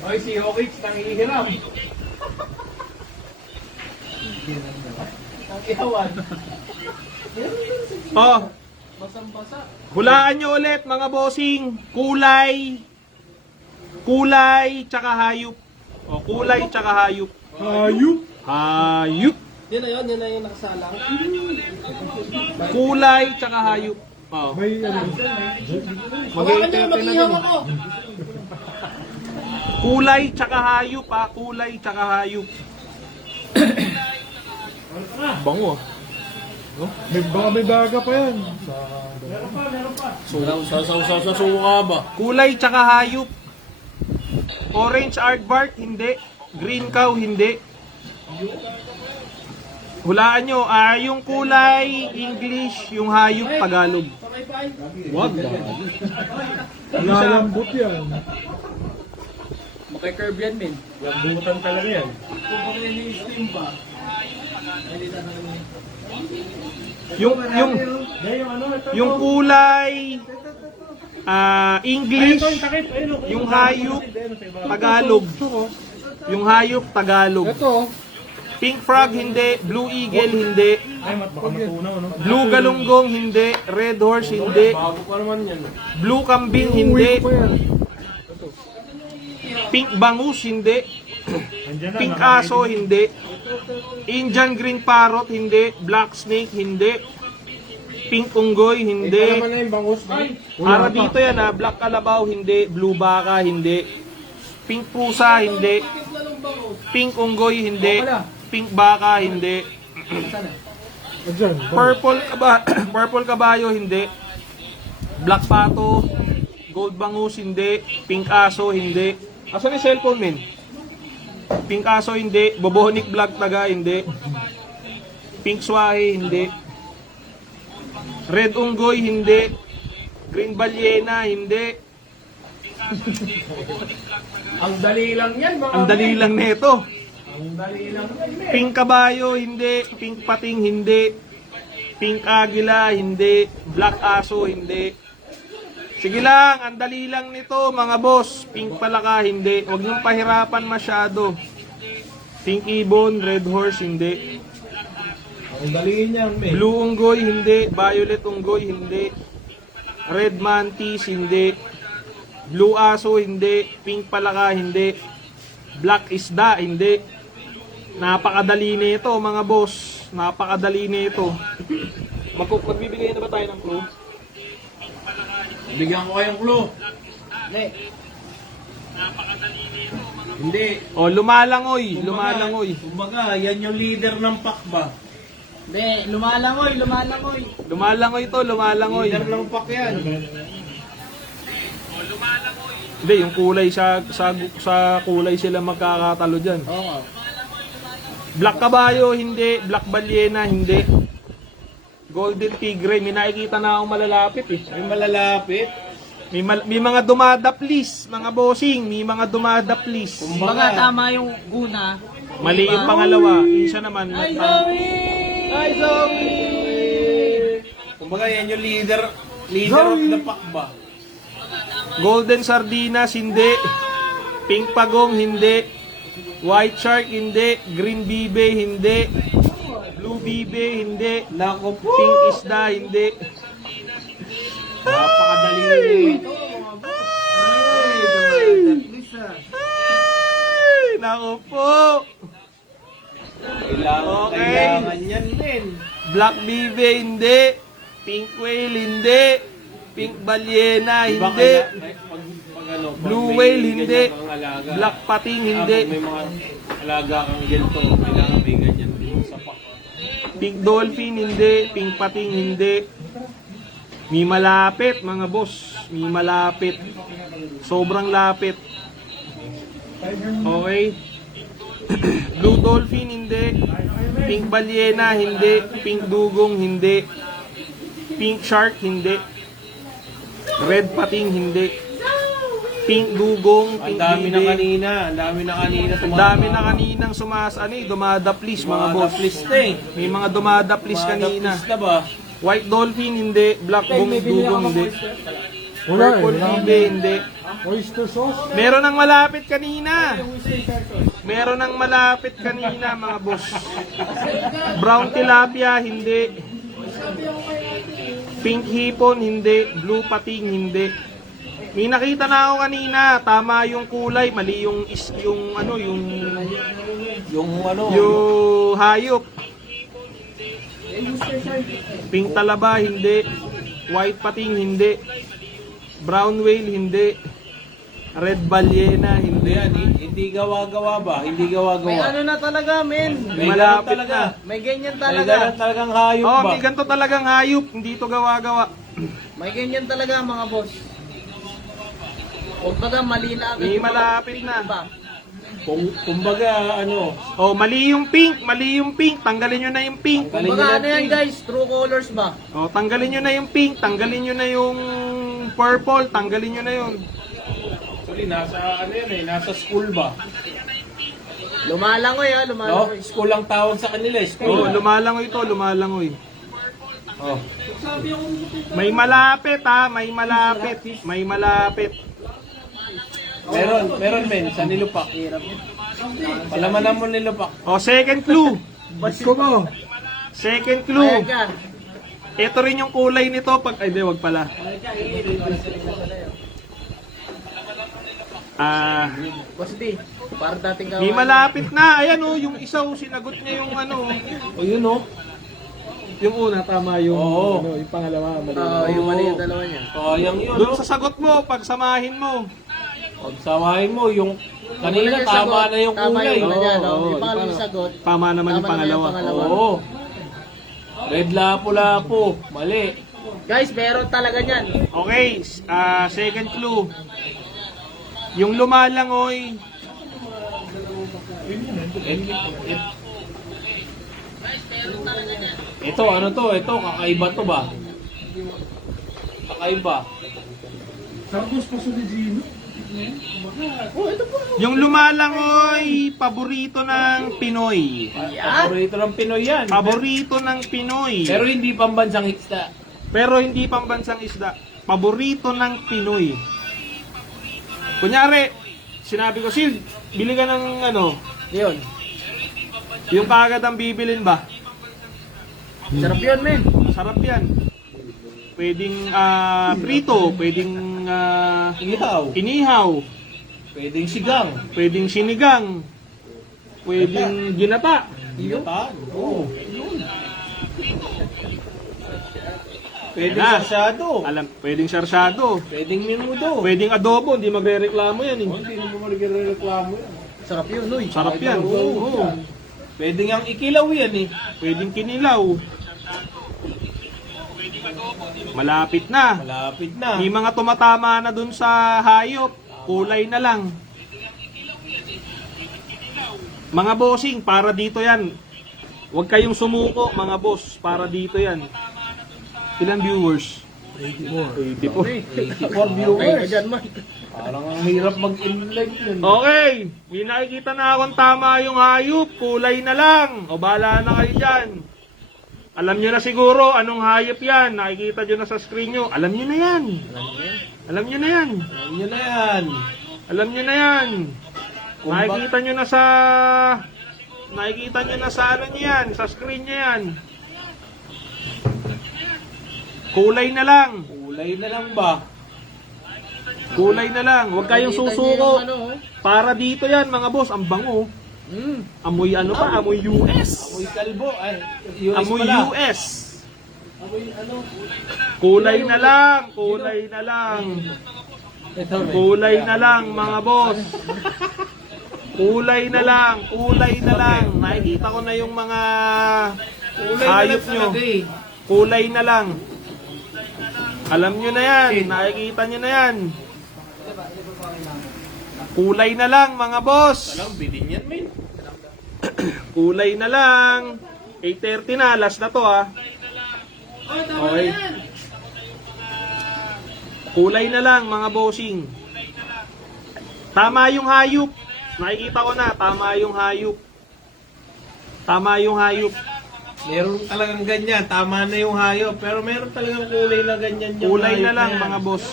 Oy, si Jokic nangihiram. Oh. Hulaan nyo ulit mga bossing. Kulay tsaka hayop. O, kulay tsaka hayop. Hayop. Yun na yung nakasalang. Kulay tsaka hayop. Oh. May ano... Hawakan nyo yung mag-ihaw ako. Kulay tsaka hayop ha. Kulay tsaka hayop. Bango. Baka may daga pa yan. Sa suka ba? Kulay tsaka hayop. Orange aardvark, hindi. Green cow, hindi. Hulaan nyo, yung kulay, English, yung hayop, Tagalog. Wag na. Lalambot yan. Maki-curve yan, men. Lambutan talaga yan. Yung kulay, English, yung hayop, Tagalog. Yung hayop, Tagalog. Ito, Pink frog, hindi. Blue eagle, hindi. Blue galunggong, hindi. Red horse, hindi. Bago pa naman yan. Blue kambing, uwi hindi. ko pa yan. Pink bangus, hindi. Pink aso, hindi. Indian green parrot, hindi. Black snake, hindi. Pink unggoy, hindi. na yung bangus ba? Para dito yan ha. Black kalabaw, hindi. Blue baka, hindi. Pink pusa, hindi. Pink unggoy, hindi. Pink baka, hindi. Diyan. Purple kabayo, hindi. Black pato, gold bangus, hindi. Pink aso, hindi. Asan yung cellphone, men? Pink aso, hindi. Bobonic black taga, hindi. Pink swahe, hindi. Red unggoy, hindi. Green ballena, hindi. Ang dali lang yan, mga Ang dali lang nito. Pink kabayo, hindi. Pink pating, hindi. Pink agila, hindi. Black aso, hindi. Sige lang, ang dali lang nito mga boss. Pink palaka, hindi. Huwag niyong pahirapan masyado. Pink ibon, red horse, hindi. Ang dali niyan, men. Blue unggoy, hindi. Violet unggoy, hindi. Red mantis, hindi. Blue aso, hindi. Pink palaka, hindi. Black isda, hindi. Napakadali nito mga boss. Napakadali nito. Magbibigay na ba tayo ng clue? Bigyan ko kayong clue. Hindi. O, lumalangoy. Lumalangoy. Kumbaga, yan yung leader ng pack ba? Hindi, lumalangoy. Lumalangoy to, lumalangoy. Leader ng pack yan. Hindi, yung kulay sa kulay sila magkakatalo dyan. Oo. Black kabayo, hindi. Black balyena, hindi. Golden tigre, may nakikita na akong malalapit eh. Ay malalapit. May mga dumadaplis, mga bossing, may mga dumadaplis. Kumbaga tama yung una. Mali yung pangalawa, isa naman. Ay, Zoe! Hi, Zoe! Kumbaga, yan yung leader of the pack ba? Golden sardinas, hindi. Pink pagong, hindi. White shark, hindi. Green bibe, hindi. Blue bibe, hindi. Nako po. Pink isda, hindi. Napakadali nito. Ay, naku po. Kailangan yan, men. Black bibe, hindi. Pink whale, hindi. Pink balyena, hindi. Blue whale, hindi. Black pating, hindi. May mga alaga kang ganito, kailangan may ganyan din sa pack. Pink dolphin, hindi. Pink pating, hindi. May malapit, mga boss. May malapit. Sobrang lapit. Okay. Blue dolphin, hindi. Pink balyena, hindi. Pink dugong, hindi. Pink shark, hindi. Red pating, hindi. pink dugong, Ang pink dami na bibe. kanina. Ang dami na kanina. Ang dami na kaninang dumadaplis mga boss. List eh. May mga dumadaplis kanina. List na ba? White dolphin, hindi. Black dugong, hindi. Wala eh. Purple Wala. bibe, hindi. Oyster sauce. Meron ng malapit kanina. Meron ng malapit kanina mga boss. Brown tilapia, hindi. Pink hipon, hindi. Blue pating, hindi. May nakita na ako kanina, tama yung kulay, mali yung yung hayop. Pink talaba, hindi. White pating, hindi. Brown whale, hindi. Red ballena, hindi. Hindi gawa-gawa ba? Hindi May gawa-gawa. ano na talaga, men. May Malapit ganun talaga. May ganyan May talaga. ganun talagang hayop Oh, ba? may ganito talagang hayop, hindi to gawa-gawa. May ganyan talaga, mga boss. Huwag baga mali na May malapit na. Ba? Kumbaga, ano, Oh, mali yung pink, mali yung pink. Tanggalin nyo na yung pink. Kumbaga ano yan, guys? True colors ba? Oh, tanggalin nyo na yung pink, tanggalin nyo na yung purple, tanggalin nyo na yun. actually, nasa, ano yun eh, nasa school ba? Lumalangoy, ha? No? Lumalangoy. School ang tawag sa kanila eh. Oh, School. lumalangoy to, lumalangoy. Oh. May malapit ha, may malapit. May malapit. Meron men, sa nilupak. Palamanan mo nilupak. Oh, second clue. Gusto mo. Second Ayan clue. ka. Ito rin yung kulay nito pag ay di wag pala. Boss D, para dating ka. May malapit na. Ayan oh, yung isa oh, sinagot niya yung ano. O yun oh. Yung una tama yung Oo. ano, yung pangalawa mali. Yung mali yung dalawa niya. Sayang yun Doon oh. sa sagot mo, pagsamahin mo. Pagsamahin mo, yung kanina Yung tama sagot, na yung tama kulay. yung una niya, no? Oo, Yung pangalawang sagot. Tama naman yung Tama naman pangalawa. yung pangalawa. Oo. Red lapu-lapu. Mali. Guys, meron talaga niyan. Okay, second clue. Yung lumalangoy, Ito, ano to? Ito, kakaiba to ba? Kakaiba. Tapos pa ni Gino. yung lumalangoy, paborito ng Pinoy. Paborito ng Pinoy yan. Paborito ng Pinoy. Pero hindi pambansang isda. Pero hindi pambansang isda. Paborito ng Pinoy. Kunyari, sinabi ko, Sil, bili ka ng ano, Yun. yung kaagad ang bibilin ba? Sarap yun, men. Masarap yan. Pwedeng prito, pwedeng Inihaw. inihaw, Pwedeng sigang. pwedeng sinigang, pwedeng ginata. Ginatan. Oo. Pwedeng Na. sasyado. Alam, pwedeng sarsado, Pwedeng minudo. pwedeng adobo, hindi magre-reklamo yan eh. Hindi naman magre-reklamo yan. Sarap yun, uy. Sarap yan. Oo. Pwedeng ang ikilaw yan eh. Pwedeng kinilaw. Malapit na. Malapit na. May mga tumatama na dun sa hayop. Kulay na lang. Mga bossing, para dito yan. Huwag kayong sumuko, mga boss. Para dito yan. Ilang viewers? 84. 84 Ay, viewers. dyan, man. Parang ang hirap mag-in-live yun. Okay, may nakikita na akong tama yung hayop. Kulay na lang. O bahala na kayo dyan. Alam nyo na siguro anong hayop yan. Nakikita nyo na sa screen nyo. Alam nyo na yan. Alam nyo na yan. Alam nyo na yan. Alam nyo na yan. Nakikita nyo na sa... Nakikita nyo na sa ano nyo yan. Sa screen nyo yan. Kulay na lang. Kulay na lang ba? Kulay na lang. Huwag kayong Nakita niyo susuko. yung ano, oh. Para dito yan mga boss. Ang bango. Amoy ano pa? Amoy US. Amoy kalbo. Ay, US Amoy pala. US. Kulay na lang. Kulay na lang. Ito, may- Kulay na lang mga boss. Kulay na lang. Kulay na lang. Nakikita ko na yung mga Kulay na hayop lang nyo. talaga eh. Kulay na lang. Alam nyo na yan. Nakikita nyo na yan. Kulay na lang mga boss. Alam, bilhin yan, men. Kulay na lang. 8:30 na. Last na to ha. Okay. Kulay na lang mga bossing. Tama yung hayop. Nakikita ko na, tama yung hayop. Tama yung hayop. Meron talagang ganyan, tama na yung hayop. Pero meron talagang kulay na ganyan yung Kulay hayop na lang yan. mga boss.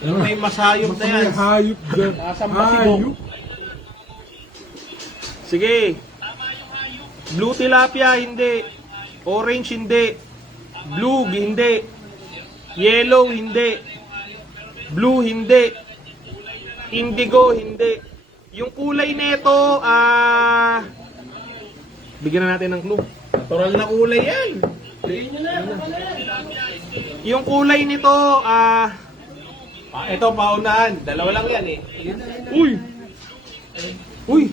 Pero may masayop na yan. Hayop dyan. Nasaan ba si Bok? Sige. Blue tilapia, hindi. Orange, hindi. Blue, hindi. Yellow, hindi. Blue, hindi. Indigo, hindi. Yung kulay nito, bigyan na natin ng clue. Natural na kulay yan. Yung kulay nito, Ito, paunahan. Dalawa lang yan eh. uy! Uy!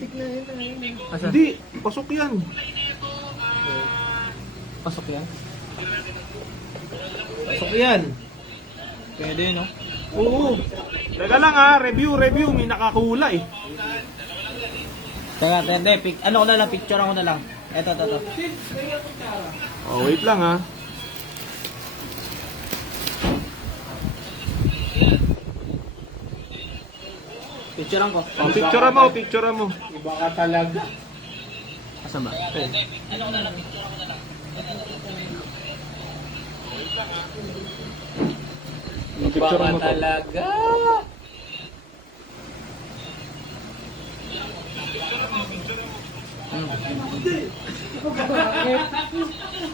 Hindi, pasok yan. Pasok yan. Pasok yan. Pwede, no? Oo. Teka lang review. May nakakulay. Teka, hindi. Ano ko na lang, picture ko na lang. Ito. Oh, wait lang Picturean ko. Oh, picture mo. Iba ka talaga. Asan ba? Iba ka mo to. talaga.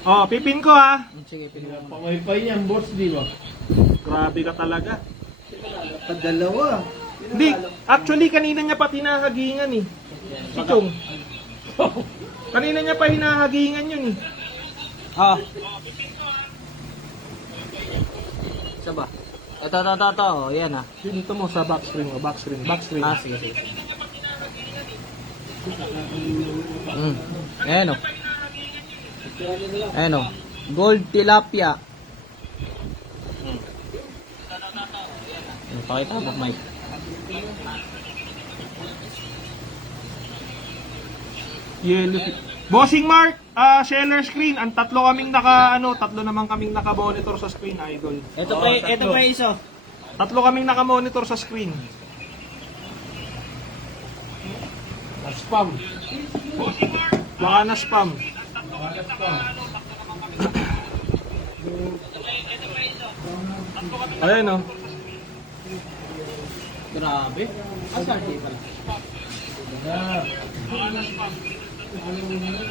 Oh, pipin ko Sige, picture mo. Pamaypay niyan, boss, di ba? Grabe ka talaga. Padalawa. Hindi, actually kanina niya pa hinahagingan eh. Si Chong. Kanina niya pa hinahagingan yun eh. Ah. Isa ba? Ito. Yan ah. Dito mo sa backstring. Ah, sige. Ayan o. Gold tilapia. Pakita mo, Mike. Yellow. Bossing Mark, seller screen. Ang tatlo naman kaming naka-monitor sa screen, idol. Ito pa isa. Tatlo kaming naka-monitor sa screen. Spam. Baka na spam. Ayan o. Grabe. Asa kita lang.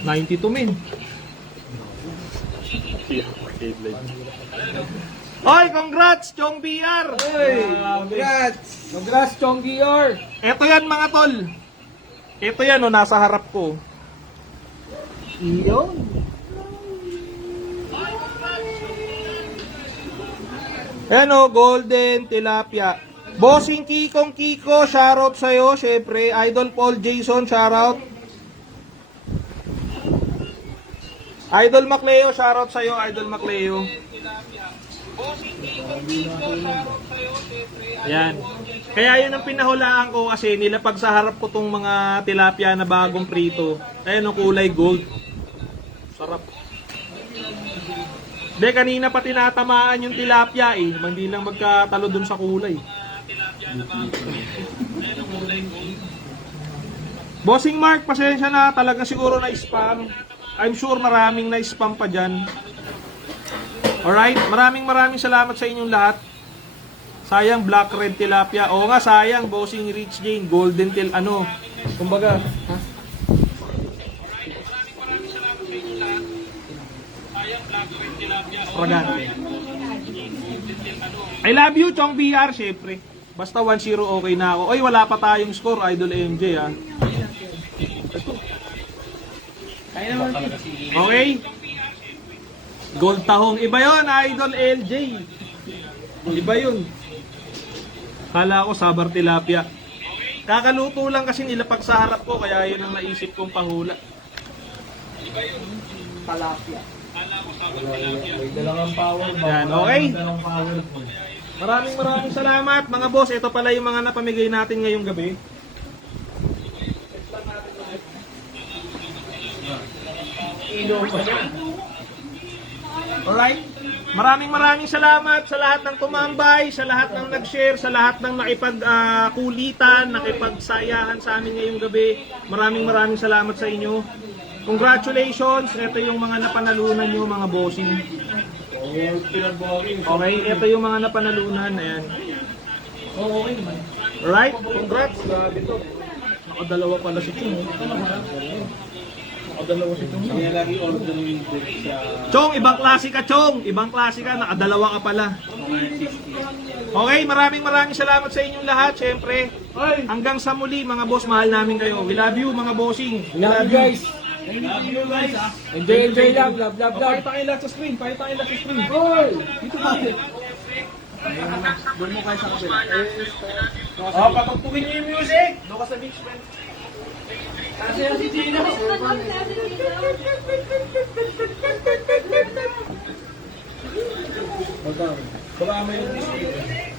92 min. Oy, congrats, Chong BR! Congrats, Chonggi R. Ito yan mga tol. Ito yan nasa harap ko. Ayan golden tilapia. Bossing Kikong Kiko, shoutout sa'yo. Syempre, Idol Paul Jason, shoutout. Idol Macleo, shoutout sa'yo, Idol Macleo. Ayan. Kaya yun ang pinahulaan ko kasi nilapag sa harap ko tong mga tilapia na bagong prito. Ayan ang kulay gold. Sarap. De, kanina pa tinatamaan yung tilapia eh. Hindi lang magkatalo dun sa kulay. Bossing Mark, pasensya na. Talaga siguro na-spam. I'm sure maraming na-spam pa dyan. Alright? Maraming salamat sa inyong lahat. Sayang black red tilapia. Oo nga, sayang. Bossing Rich Jane. Golden kumbaga. Ha? Fragante. I love you, Chong BR, syempre. Basta 1-0 okay na ako. Oy, wala pa tayong score, Idol MJ, ha. Okay? Gold tahong. Iba yun, Idol LJ. Iba yun. Kala ko sabar tilapia. Kakaluto lang kasi nilapag sa harap ko, kaya yun ang naisip kong pahula. Tilapia. Yan, okay? Maraming salamat mga boss. Ito pala yung mga napamigay natin ngayong gabi. Alright? Maraming salamat sa lahat ng tumambay, sa lahat ng nag-share, sa lahat ng nakipagkulitan, nakipagsayahan sa amin ngayong gabi. Maraming salamat sa inyo. Congratulations! Ito yung mga napanalunan nyo, mga bossing. Okay, ito yung mga napanalunan. Ayan. Okay naman. Alright, congrats. Grabe to. Nakadalawa pala si Chong. Nakadalawa si Chong. Chong, ibang klase ka, Chong. Ibang klase ka, nakadalawa ka pala. Okay, maraming salamat sa inyong lahat. Siyempre, hanggang sa muli, mga boss, mahal namin kayo. We love you, mga bossing. We love you, guys. Enjoy lang. Love. Pakita kayo lahat sa screen. Dito ba? Doon mo kayo sa kabila. Papagpugin niyo yung music. Doon ka sa beach, man. Kasi si Gino. Baka may yung music.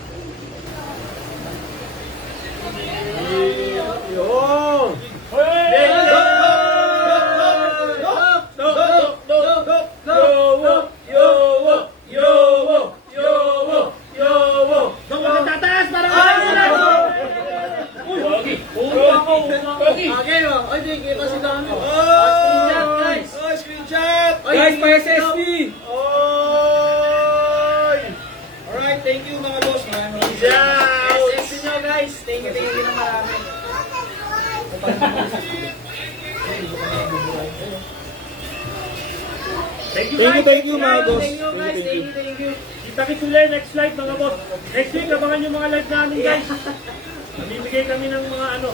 Guys, pa SSD. Alright, thank you mga boss. Maraming guys. Thank you na marami. Thank you mga boss. Thank you. Kita-kits ulit next live mga boss. Next week, abangan yung mga live namin guys. Namimigay kami ng mga ano.